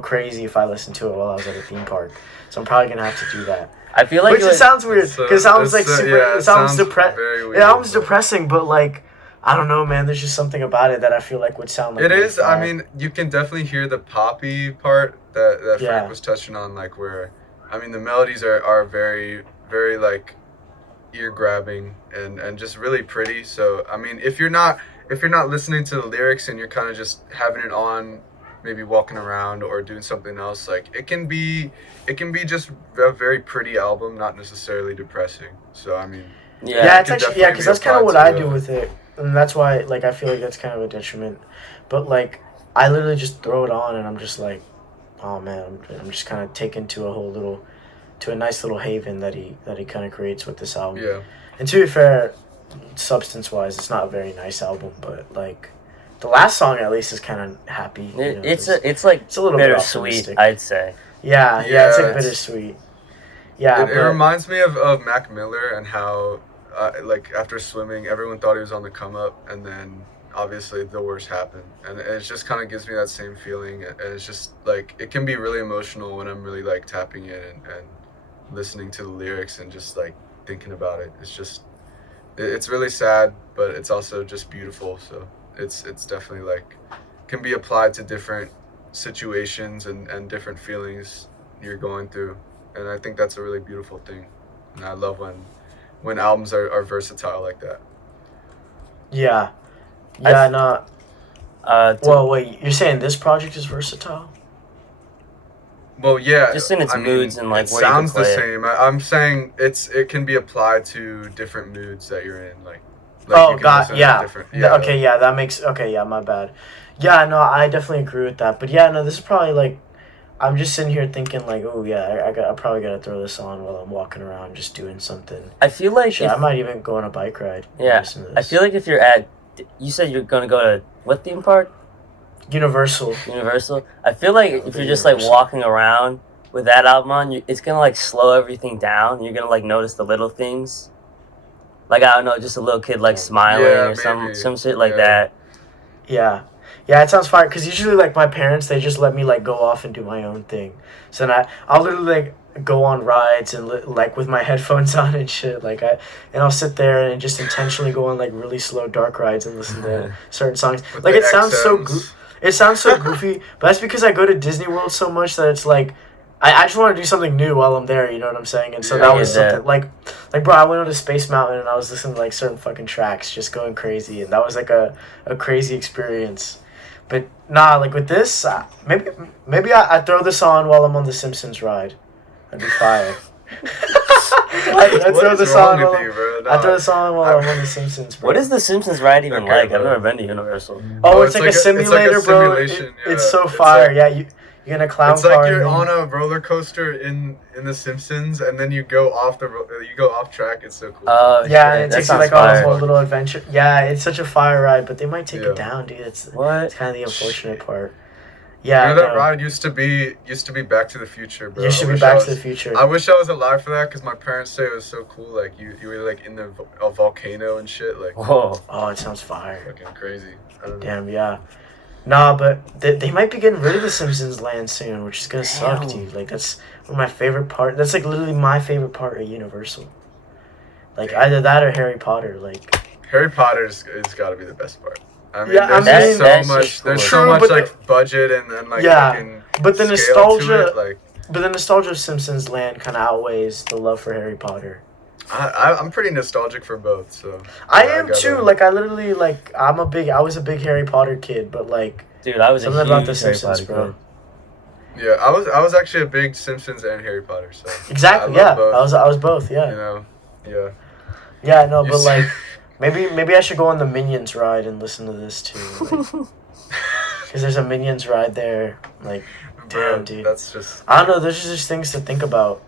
crazy if I listened to it while I was at a theme park. So I'm probably gonna have to do that. I feel like it sounds weird because it sounds like super. Yeah, it sounds weird. Depressing, but like I don't know, man. There's just something about it that I feel like would sound like it is. I mean, you can definitely hear the poppy part that Frank was touching on, like where, I mean, the melodies are very, very like ear grabbing and just really pretty. So I mean, if you're not listening to the lyrics and you're kind of just having it on, maybe walking around or doing something else, like it can be just a very pretty album, not necessarily depressing. So I mean, it's actually because that's kind of what I do with it, and that's why like I feel like that's kind of a detriment. But like I literally just throw it on and I'm just like, oh man, I'm just kind of taken to a nice little haven that he kind of creates with this album. Yeah. And to be fair, substance wise, it's not a very nice album, but like the last song at least is kind of happy. It's a little bittersweet, I'd say. Yeah, it's like bittersweet. Yeah, it reminds me of Mac Miller and how like after Swimming, everyone thought he was on the come up, and then obviously the worst happened, and it just kind of gives me that same feeling. And it's just like it can be really emotional when I'm really like tapping in and listening to the lyrics and just like thinking about it. It's really sad, but it's also just beautiful. So it's definitely like can be applied to different situations and different feelings you're going through, and I think that's a really beautiful thing. And I love when albums are versatile like that. Well, wait, you're saying this project is versatile? Well, yeah. Just in its moods and like it where you can sounds play the it. same. I'm saying it can be applied to different moods that you're in, like oh you can god, listen to yeah. different, Okay, yeah, that makes my bad. Yeah, no, I definitely agree with that. But yeah, no, this is probably like I'm just sitting here thinking like, oh yeah, I probably gotta throw this on while I'm walking around just doing something. I feel like I might even go on a bike ride. Yeah, I feel like if you're you said you're gonna go to what theme park? Universal. I feel like if you're just like walking around with that album on, it's gonna like slow everything down. You're gonna like notice the little things, like I don't know, just a little kid like smiling or some shit like that. Yeah, it sounds fire. Cause usually like my parents, they just let me like go off and do my own thing. So then I'll literally like go on rides and like with my headphones on and shit. Like I'll sit there and just intentionally go on like really slow dark rides and listen to certain songs. With like the it sounds XMs. It sounds so goofy, but that's because I go to Disney World so much that it's like I just want to do something new while I'm there, you know what I'm saying? And so that was something like bro, I went on to Space Mountain and I was listening to like certain fucking tracks, just going crazy, and that was like a crazy experience. But nah, like with this, maybe I throw this on while I'm on the Simpsons ride. That'd be fire. I throw this on while I'm on the Simpsons, bro. What is the Simpsons ride even like? Bro. I've never been to Universal. Oh, it's like a simulator, bro. It's so fire. You're in a clown car. It's like you're on a roller coaster in The Simpsons, and then you go off track. It's so cool. And it takes you like on a whole little adventure. Yeah, it's such a fire ride, but they might take it down, dude. It's kind of the unfortunate part. Yeah, that ride used to be Back to the Future, bro. Used to be Back to the Future. I wish I was alive for that because my parents say it was so cool. Like you were like in a volcano and shit. Like whoa, oh, it sounds fire. Fucking crazy. Damn, yeah. Nah, but they might be getting rid of the Simpsons land soon, which is gonna suck, Damn. dude. Like that's one of my favorite part. That's like literally my favorite part of Universal. Like either that or Harry Potter. Like Harry Potter's is got to be the best part. I mean, Yeah, I there's mean- That's so much. just There's cool. so True, much but like budget and like Yeah, fucking but the scale to nostalgia, it, like but the nostalgia of Simpsons land kind of outweighs the love for Harry Potter. I'm pretty nostalgic for both. So I yeah, am gotta- too. Like I literally like I was a big Harry Potter kid, but like Dude, I was something a about the huge Harry Simpsons, Potter bro. kid. Yeah, I was actually a big Simpsons and Harry Potter. So Exactly. I Yeah, love both, I was both. Yeah. You know, yeah. Yeah. No, You but see- like maybe I should go on the Minions ride and listen to this too. Because there's a Minions ride there. Like Bro, damn, dude. that's just I don't know. There's just things to think about.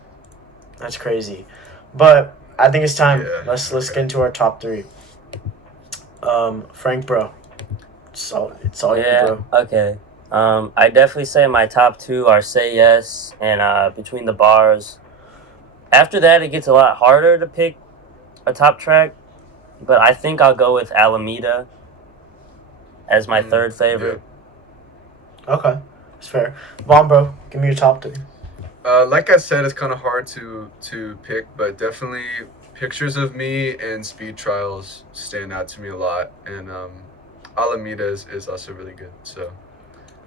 That's crazy, but I think it's time. Yeah, Let's okay. get into our top three. Frank, bro, it's all you, Yeah. bro. Okay. I definitely say my top two are "Say Yes" and "Between the Bars." After that, it gets a lot harder to pick a top track, but I think I'll go with "Alameda" as my third favorite. Okay, that's fair. Vaughn, bro, give me your top three. Like I said, it's kind of hard to pick, but definitely Pictures of Me and Speed Trials stand out to me a lot, and Alameda is also really good. So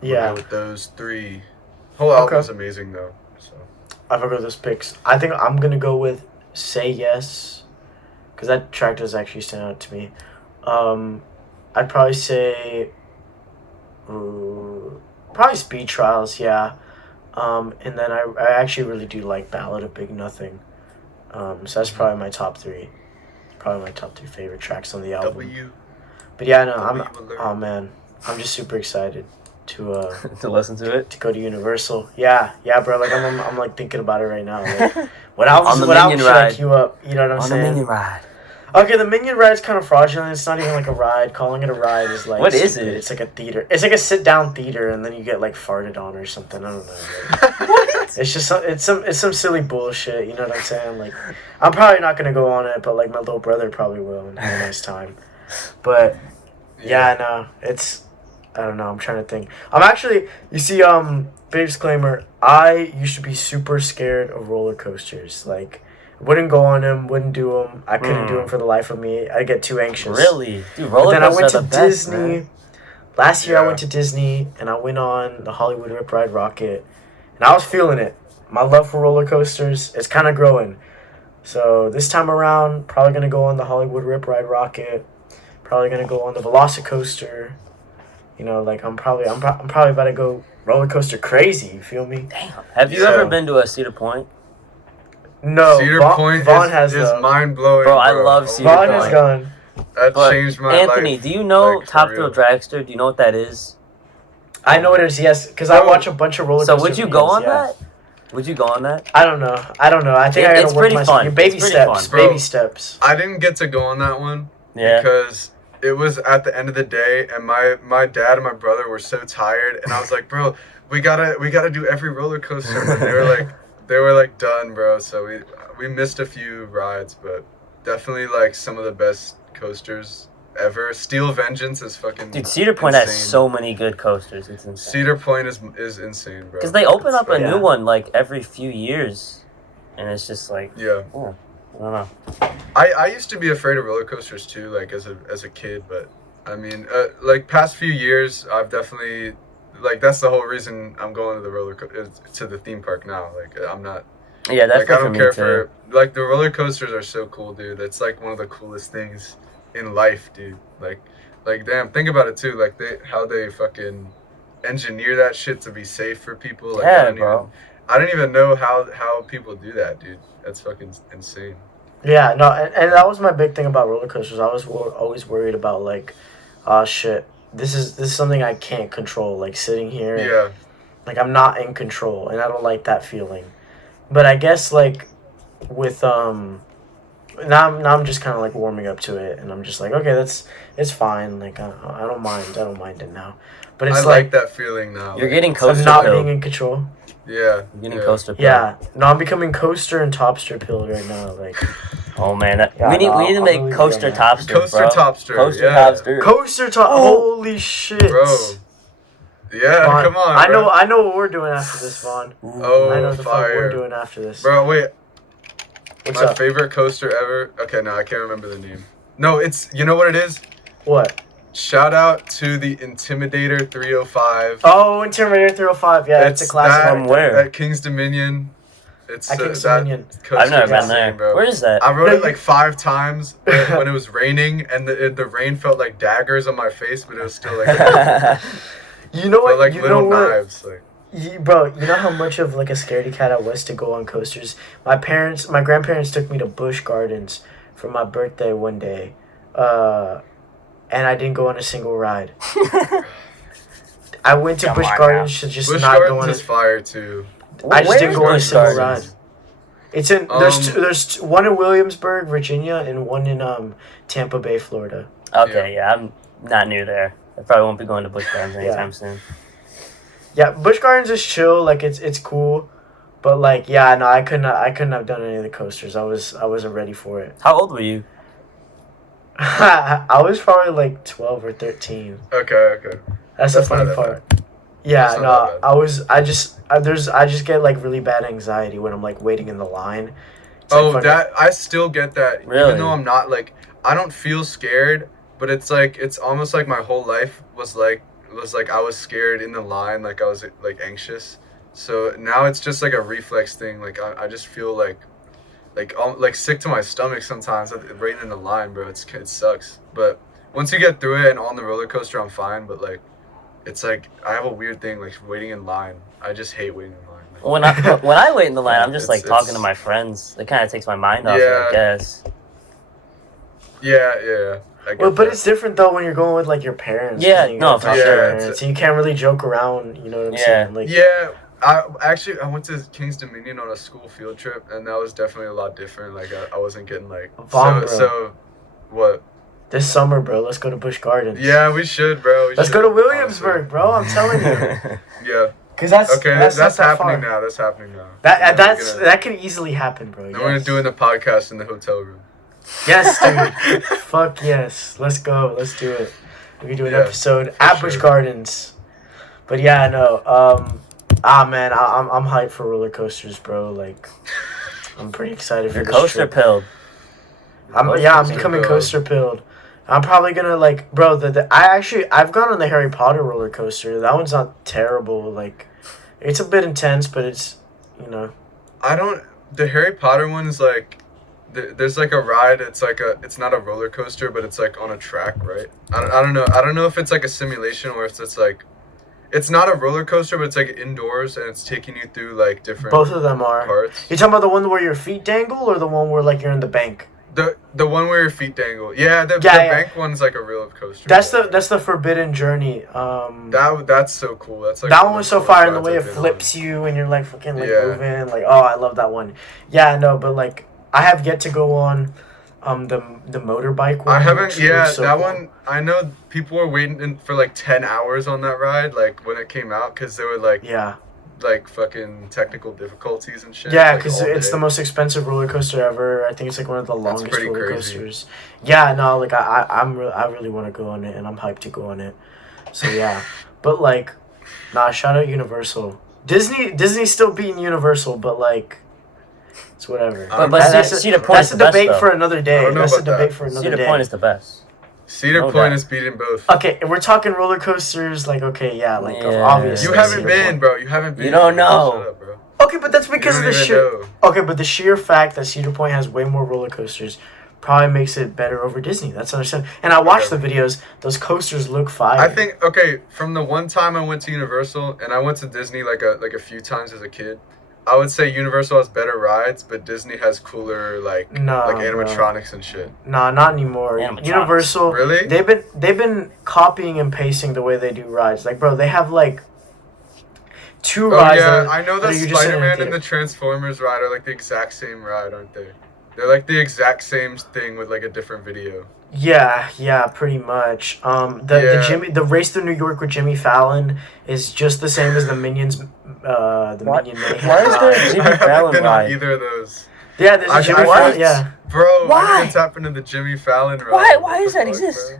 we'll Yeah, go with those three. Whole Okay. album's amazing though. So I forgot those picks. I think I'm gonna go with "Say Yes," because that track does actually stand out to me. I'd probably say, probably Speed Trials, yeah. And then I actually really do like Ballad of Big Nothing. So that's probably my top three. Probably my top three favorite tracks on the album. W. But yeah, no, W alert. oh man, I'm just super excited to To listen to it. to go to Universal. Yeah, bro. Like I'm like thinking about it right now. Like, what On album the should I Minion ride. queue up? You know what I'm On the saying? Minion ride. Okay, the Minion ride is kind of fraudulent. It's not even like a ride. Calling it a ride is like What is stupid. it? It's like a theater. It's like a sit down theater, and then you get like farted on or something. I don't know. Like, What? it's just it's some silly bullshit. You know what I'm saying? Like, I'm probably not gonna go on it, but like my little brother probably will and have a nice time. But yeah, no, it's I don't know. I'm trying to think. I'm actually you see big disclaimer. I used to be super scared of roller coasters. Like. Wouldn't go on them, wouldn't do them. I couldn't do them for the life of me. I'd get too anxious. Really? Dude, But roller then I coasters went are to the best, Disney. man. Last year I Yeah. went to Disney and I went on the Hollywood Rip Ride Rocket. And I was feeling it. My love for roller coasters is kind of growing. So this time around, probably going to go on the Hollywood Rip Ride Rocket. Probably going to go on the Velocicoaster. You know, like I'm probably about to go roller coaster crazy, you feel me? Damn. Have you Yeah. ever been to a Cedar Point? No, Cedar Vaughn, Point Vaughn has is though. mind blowing. Bro, I love Cedar Vaughn Point. has gone. That But changed my Anthony, life. do you know like, for Top real. Thrill Dragster? Do you know what that is? I know what it is, yes, because I Bro, watch a bunch of roller So coaster would you go videos, on yeah. that? Would you go on that? I don't know. I think I It's gotta work pretty my fun. your baby It's pretty steps. fun. Baby Bro. steps. I didn't get to go on that one Yeah. because it was at the end of the day, and my dad and my brother were so tired, and I was like, bro, we gotta do every roller coaster. And they were like done, bro. So we missed a few rides, but definitely like some of the best coasters ever. Steel Vengeance is fucking Dude, Cedar Point has insane. so many good coasters. It's insane. Cedar Point is insane, bro. Because they open up a Yeah. new one like every few years, and it's just like Yeah. I don't know. I used to be afraid of roller coasters too, like as a kid, but I mean, like past few years, I've definitely like that's the whole reason I'm going to the to the theme park now. Like I'm not Yeah, that's like I for don't me care too. for like the roller coasters are so cool, dude. It's like one of the coolest things in life, dude. Like damn, think about it too. Like how they fucking engineer that shit to be safe for people. Like Yeah, bro. I don't even know how people do that, dude. That's fucking insane. Yeah, no, and that was my big thing about roller coasters. I was always worried about like, oh shit, this is something I can't control. Like sitting here, and, Yeah. like I'm not in control, and I don't like that feeling. But I guess like with now I'm just kind of like warming up to it, and I'm just like, okay, it's fine. Like I don't mind it now. But it's I like that feeling now. You're getting of coaster not pill. being in control. Yeah. You're getting yeah. coaster pill. Yeah, no, I'm becoming coaster and topster pill right now. Like Oh man, Yeah, we need no, to I'm make really coaster feeling that. topster, Coaster bro. topster, Coaster yeah. topster. coaster top. Oh. Holy shit, Bro. Yeah, Vaughn, come on, I bro. know what we're doing after this, Vaughn. Oh, I know the fuck we're fire. doing after this. Bro, wait. What's My up? favorite coaster ever. Okay, no, I can't remember the name. No, it's, you know what it is? What? Shout out to the Intimidator 305. Oh, Intimidator 305. Yeah, it's a classic. From where? At King's Dominion. It's At King's that Dominion. coaster I've never is been insane, there. bro. Where is that? I rode No, it like 5 times when it was raining, and the rain felt like daggers on my face, but it was still like You know what? felt like you little know what? knives. Like, Bro, you know how much of like a scaredy cat I was to go on coasters? My grandparents took me to Busch Gardens for my birthday one day. And I didn't go on a single ride. I went to Come Busch on Gardens to just Busch not go Gardens on is it. fire too. I just didn't go on a Busch single Gardens? ride. It's in there's one in Williamsburg, Virginia, and one in Tampa Bay, Florida. Okay, yeah, I'm not new there. I probably won't be going to Busch Gardens anytime soon. Yeah, Busch Gardens is chill, like it's cool, but like yeah, no, I couldn't have done any of the coasters. I wasn't ready for it. How old were you? I was probably like 12 or 13. Okay. That's the funny not that part. bad. Yeah, That's not no, that bad. I just get like really bad anxiety when I'm like waiting in the line. It's like fucking- I still get that. Really? Even though I'm not like, I don't feel scared, but it's like, it's almost like my whole life was like I was scared in the line, like I was like anxious. So now it's just like a reflex thing. Like I just feel like sick to my stomach sometimes waiting in the line, bro. It sucks. But once you get through it and on the roller coaster, I'm fine. But like, it's like I have a weird thing like waiting in line. I just hate waiting in line. Like, When I wait in the line, I'm just like It's- talking to my friends. It kind of takes my mind off it, I guess. yeah. I get Well, but that. it's different though when you're going with like your parents. Yeah, and you no, gotta for talk to sure. your parents, and you can't really joke around. You know what I'm saying? Like, Yeah, I went to King's Dominion on a school field trip, and that was definitely a lot different. Like I wasn't getting like Vaughn, bro. so what? this summer, bro, let's go to Busch Gardens. Yeah, we should, bro. Let's go to Williamsburg, bro. I'm telling you. Yeah. Cause that's Okay, that's that's not that happening far. now. That's happening now. That could easily happen, bro. And we're gonna do the podcast in the hotel room. Yes, dude. Fuck yes. Let's go. Let's do it. We can do an Yeah, episode for at Busch sure. Gardens. But yeah, no. Man, I'm hyped for roller coasters, bro. Like, I'm pretty excited for You're this coaster trip. pilled. I'm coaster becoming pilled. coaster pilled. I'm probably gonna like, bro. I've gone on the Harry Potter roller coaster. That one's not terrible. Like, it's a bit intense, but it's, you know. The Harry Potter one is like, there's like a ride. It's not a roller coaster, but it's like on a track, right? I don't know. I don't know if it's like a simulation or if it's like, it's not a roller coaster, but it's like indoors and it's taking you through like different Both of them are. parts. You talking about the one where your feet dangle, or the one where like you're in the bank? The one where your feet dangle. Yeah, the Yeah. bank one's like a real coaster. That's the Forbidden Journey. That's so cool. That's like That one one of was the so coolest fire in the rides way it I've been flips you and you're like fucking like Yeah. moving. Like, oh, I love that one. Yeah, no, but like I have yet to go on the motorbike one. I haven't. which Yeah, looks so that cool. one. I know people were waiting for like 10 hours on that ride, like when it came out, because there were like Yeah. fucking technical difficulties and shit. Yeah, like, because all it's day. the most expensive roller coaster ever. I think it's like one of the longest pretty roller crazy. coasters. Yeah, no, like I really want to go on it, and I'm hyped to go on it. So yeah, but like, nah, shout out Universal. Disney's still beating Universal, but like, it's whatever. But That's Cedar Point that's is a the best, debate though. for another I day. don't know That's a about that. debate for another Cedar day. Point is the best. Cedar No Point doubt. is beating both. Okay, if we're talking roller coasters, like okay, yeah, like Yeah. obviously. You haven't Cedar been, Point. bro. You haven't been. You don't know. Shut up, bro. Okay, but that's because you of don't the even sheer. know. Okay, but the sheer fact that Cedar Point has way more roller coasters probably makes it better over Disney. That's understandable. And I watched Yeah. the videos. Those coasters look fire. I think from the one time I went to Universal and I went to Disney like a few times as a kid, I would say Universal has better rides, but Disney has cooler like No, bro. animatronics and shit. Nah, not anymore. Animatronics. Universal. Really? They've been copying and pasting the way they do rides. Like, bro, they have like two Oh rides. yeah, that I know that the you just sit in a Spider-Man and theater. the Transformers ride are like the exact same ride, aren't they? They're like the exact same thing with like a different video. Yeah, pretty much. The Yeah. the race through New York with Jimmy Fallon is just the same as the Minions. What? Minion Mayhem. Why is there a ride. Jimmy I haven't Fallon been ride? on either of those. Yeah, there's a Jimmy I- Fallon. what? Yeah. Bro, Why? I need to tap into the Jimmy Fallon ride. Why What does the that fuck, exist?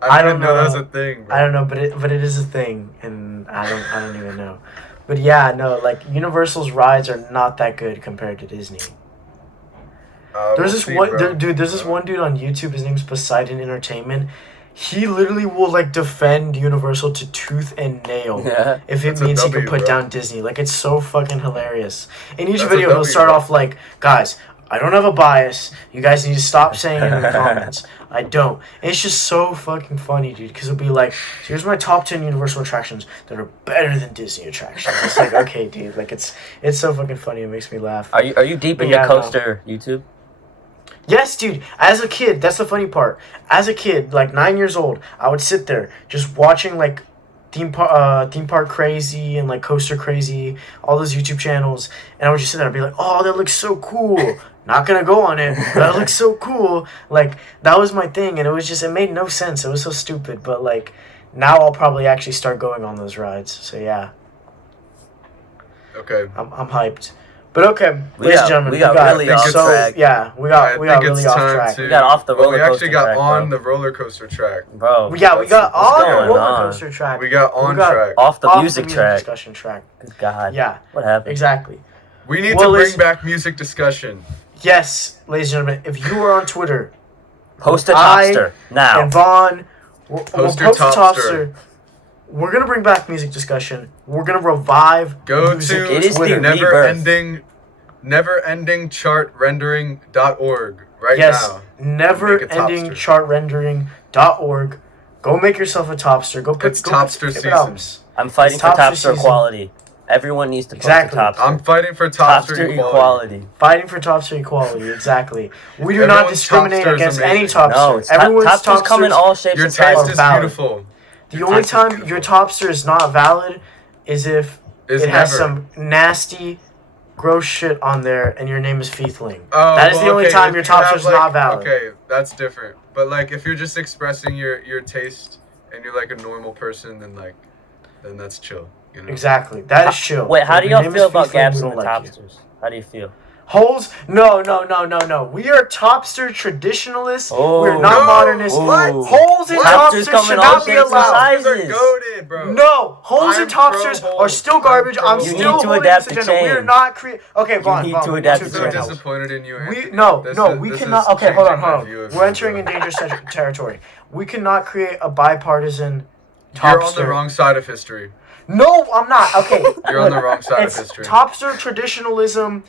bro? I didn't know that was a thing, bro. I don't know, but it is a thing, and I don't even know. But yeah, no, like Universal's rides are not that good compared to Disney. There's this one dude. There's this one dude on YouTube. His name's Poseidon Entertainment. He literally will like defend Universal to tooth and nail if it means he can put down Disney. Like, it's so fucking hilarious. In each video, he'll start off like, "Guys, I don't have a bias. You guys need to stop saying it in the comments. I don't." And it's just so fucking funny, dude. Because it'll be like, "Here's my top 10 Universal attractions that are better than Disney attractions." It's like, okay, dude. Like, it's so fucking funny. It makes me laugh. Are you deep in your coaster YouTube? Yes, dude. As a kid, that's the funny part. As a kid, like 9 years old, I would sit there just watching like Theme Park Crazy and like Coaster Crazy, all those YouTube channels, and I would just sit there and be like, "Oh, that looks so cool." Not gonna go on it. That looks so cool. Like, that was my thing, and it made no sense. It was so stupid. But like, now I'll probably actually start going on those rides. So yeah. Okay. I'm hyped. But okay, ladies and gentlemen, we got really off track. Yeah, we got really off track. We got off the roller coaster track. We actually got on the roller coaster track. Bro. We got on the roller coaster track. We got on track. Off the music track. Discussion track. Good God. Yeah. What happened? Exactly. We need to bring back music discussion. Yes, ladies and gentlemen, if you are on Twitter, post a topster now. And Vaughn, we'll post a topster. We're gonna bring back music discussion. We're gonna revive. Go music to it is the neverendingchartrendering.org right now. Yes, neverendingchartrendering.org. Go make yourself a topster. Go put topster season. I'm fighting for topster equality. Everyone needs to post a topster. I'm fighting for topster equality. Fighting for topster equality, exactly. We do not discriminate against any topster. No, everyone's topsters come in all shapes and sizes. Your taste is beautiful. The only time your topster is not valid is if it has some nasty, gross shit on there and your name is Feethling. That is the only time your topster is not valid. Okay, that's different. But like, if you're just expressing your taste and you're like a normal person, then that's chill. You know? Exactly, that is chill. Wait, how do y'all feel about gaps in the topsters? How do you feel? Holes? No. We are topster traditionalists. We're not modernists. What? Holes in topsters should not be allowed. They're goated, bro. No, holes in topsters are still garbage. I'm still holding this agenda. We are not creating. Okay, Vaughn. You need to adapt I'm so disappointed in you. We cannot. Okay, hold on. We're entering in dangerous territory. We cannot create a bipartisan topster. You're on the wrong side of history. No, I'm not. Okay. You're on the wrong side of history. Topster traditionalism.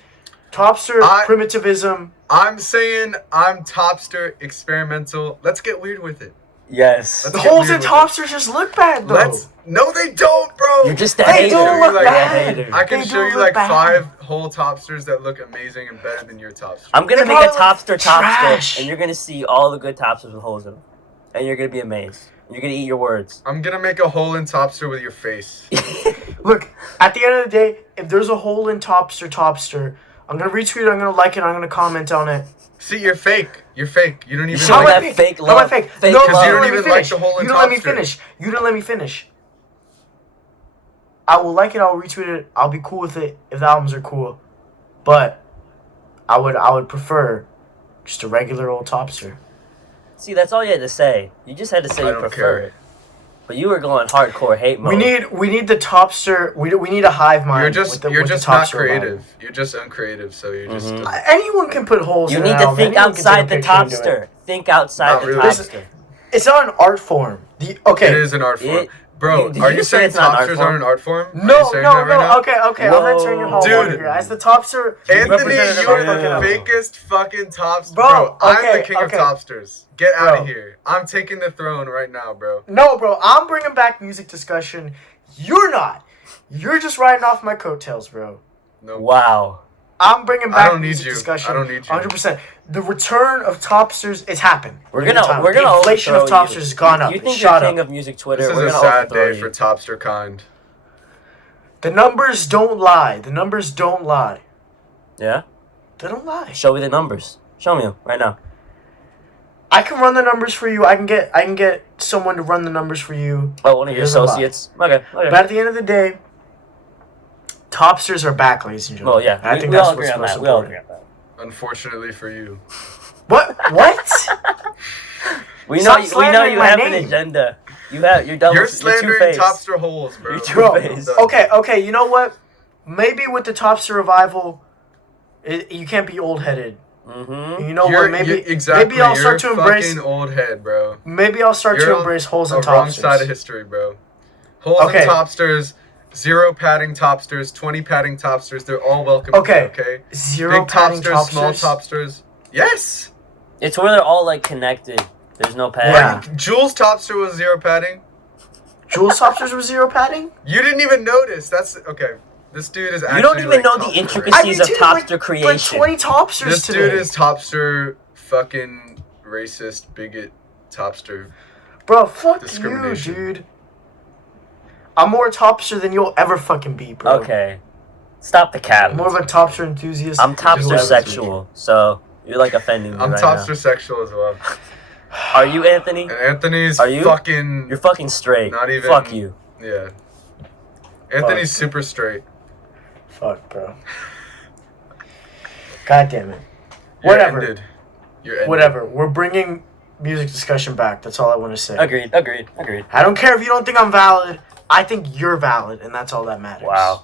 Topster primitivism. I'm saying I'm topster experimental. Let's get weird with it. Yes. The holes in topsters just look bad, though. No, they don't, bro. You're just a hater. They don't look bad. I can show you like 5 whole topsters that look amazing and better than your topster. I'm gonna make a topster, and you're gonna see all the good topsters with holes in them, and you're gonna be amazed. You're gonna eat your words. I'm gonna make a hole in topster with your face. Look, at the end of the day, if there's a hole in topster, I'm gonna retweet it, I'm gonna like it, I'm gonna comment on it. See, you're fake. You're fake. You don't even show that fake love. How am I fake? Fake no, because you don't even like the hole in You don't let me finish. You didn't let me finish. I will like it, I'll retweet it, I'll be cool with it if the albums are cool. But I would prefer just a regular old topster. See, that's all you had to say. You just had to say you prefer it. But you were going hardcore hate mode. We need the topster. We need a hive mind. You're just not creative. Vibe. You're just uncreative. So you're just anyone can put holes. You in need to think outside the topster. Think outside the topster. It's not an art form. It is an art form. Bro, are you saying topsters aren't an art form? No. Okay. I'm entering your whole order here. As the topster, Anthony, you're the fakest fucking topster. Bro, I'm the king of topsters. Get out of here. I'm taking the throne right now, bro. No, bro. I'm bringing back music discussion. You're not. You're just riding off my coattails, bro. No. Wow. I'm bringing back music discussion. I don't need you. 100%. The return of topsters is happened. We're gonna the inflation of topsters has gone up. You think you're king of music Twitter? This is a sad day for topster kind. The numbers don't lie. Yeah? They don't lie. Show me the numbers. Show me them right now. I can run the numbers for you. I can get someone to run the numbers for you. Oh, one of your associates. Okay. But at the end of the day, topsters are back, ladies and gentlemen. Well, yeah. I think that's what's most important. We all agree on that. Unfortunately for you. What? We Stop know slandering you my have an name. agenda. You're double. You're slandering two-faced. Topster holes, bro. You're Bro, two-faced. okay, you know what? Maybe with the Topster revival, you can't be old-headed. Mm-hmm. You know what? Maybe exactly. maybe I'll start You're to embrace. fucking old head, bro. Maybe I'll start You're to on embrace holes the and wrong Topsters. side of history, bro. Holes Okay. and Topsters, 0 padding Topsters, 20 padding Topsters. They're all welcome. Okay. Okay. 0 Big padding Topsters, small Topsters. Topsters. Yes. It's where they're all like connected. There's no padding. Yeah. Jules Topster was 0 padding. Jules Topsters were 0 padding. You didn't even notice. That's okay. This dude is actually. You don't even like, know the top intricacies of dude, Topster like creation. 20 Topsters This today. dude is Topster, fucking racist, bigot, Topster. Bro, fuck you, Discrimination. dude. I'm more Topster than you'll ever fucking be, bro. Okay. Stop the cap. I'm more of a Topster enthusiast. I'm than you'll Topster ever be. sexual, so you're like offending me I'm right Topster sexual as well. now. Are you Anthony? And Anthony's Are you? fucking. You're fucking straight. Not even- Fuck you. Yeah. Anthony's super straight. Fuck, bro. God damn it. You're Whatever. ended. You're ended. Whatever. We're bringing music discussion back. That's all I want to say. Agreed. I don't care if you don't think I'm valid. I think you're valid, and that's all that matters. Wow.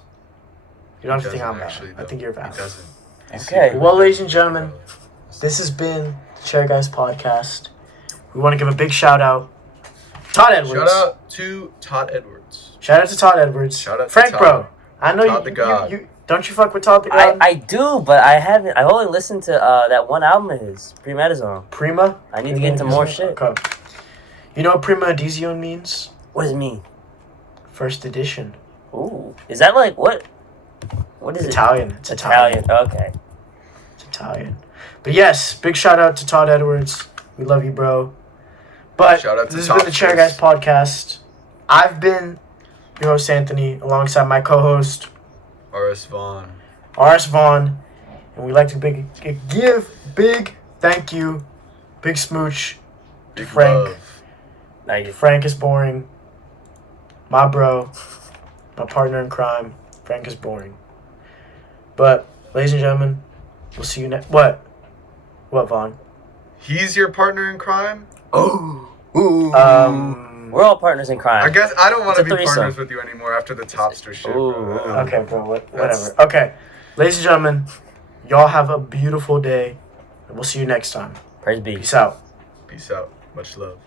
You don't He have to think doesn't I'm actually, valid. I though. think you're He valid. doesn't. He's Okay. secretly Well, ladies and valid. gentlemen, This has been the Chair Guys podcast. We want to give a big shout out. Todd Edwards. Shout out to Todd Edwards. Shout out to Todd Edwards. Shout out to Frank, Todd. bro. I know Todd the God. you don't you fuck with Todd the God? I do, but I haven't. I only listened to that one album of his, Premedazone. Prima? I need to get into more shit. Okay. You know what Prima Edizione means? What does it mean? First edition. Ooh, is that like what? What is Italian. it? It's Italian. Okay. It's Italian. But yes, big shout out to Todd Edwards. We love you, bro. But Shout out to this has been the Chair Guys podcast. I've been your host, Anthony, alongside my co-host, R.S. Vaughn. R.S. Vaughn. And we'd like to give big thank you, big smooch, Big Frank. love. Thank you. Frank is boring. My bro, my partner in crime, Frank is boring. But, ladies and gentlemen, we'll see you next. What? What, Vaughn? He's your partner in crime? Oh. We're all partners in crime. I guess I don't want to It's a be threesome. partners with you anymore after the Topster shit, Ooh. bro. Okay, bro, That's- whatever. Okay, ladies and gentlemen, y'all have a beautiful day, and we'll see you next time. Praise be. Peace out. Peace out. Much love.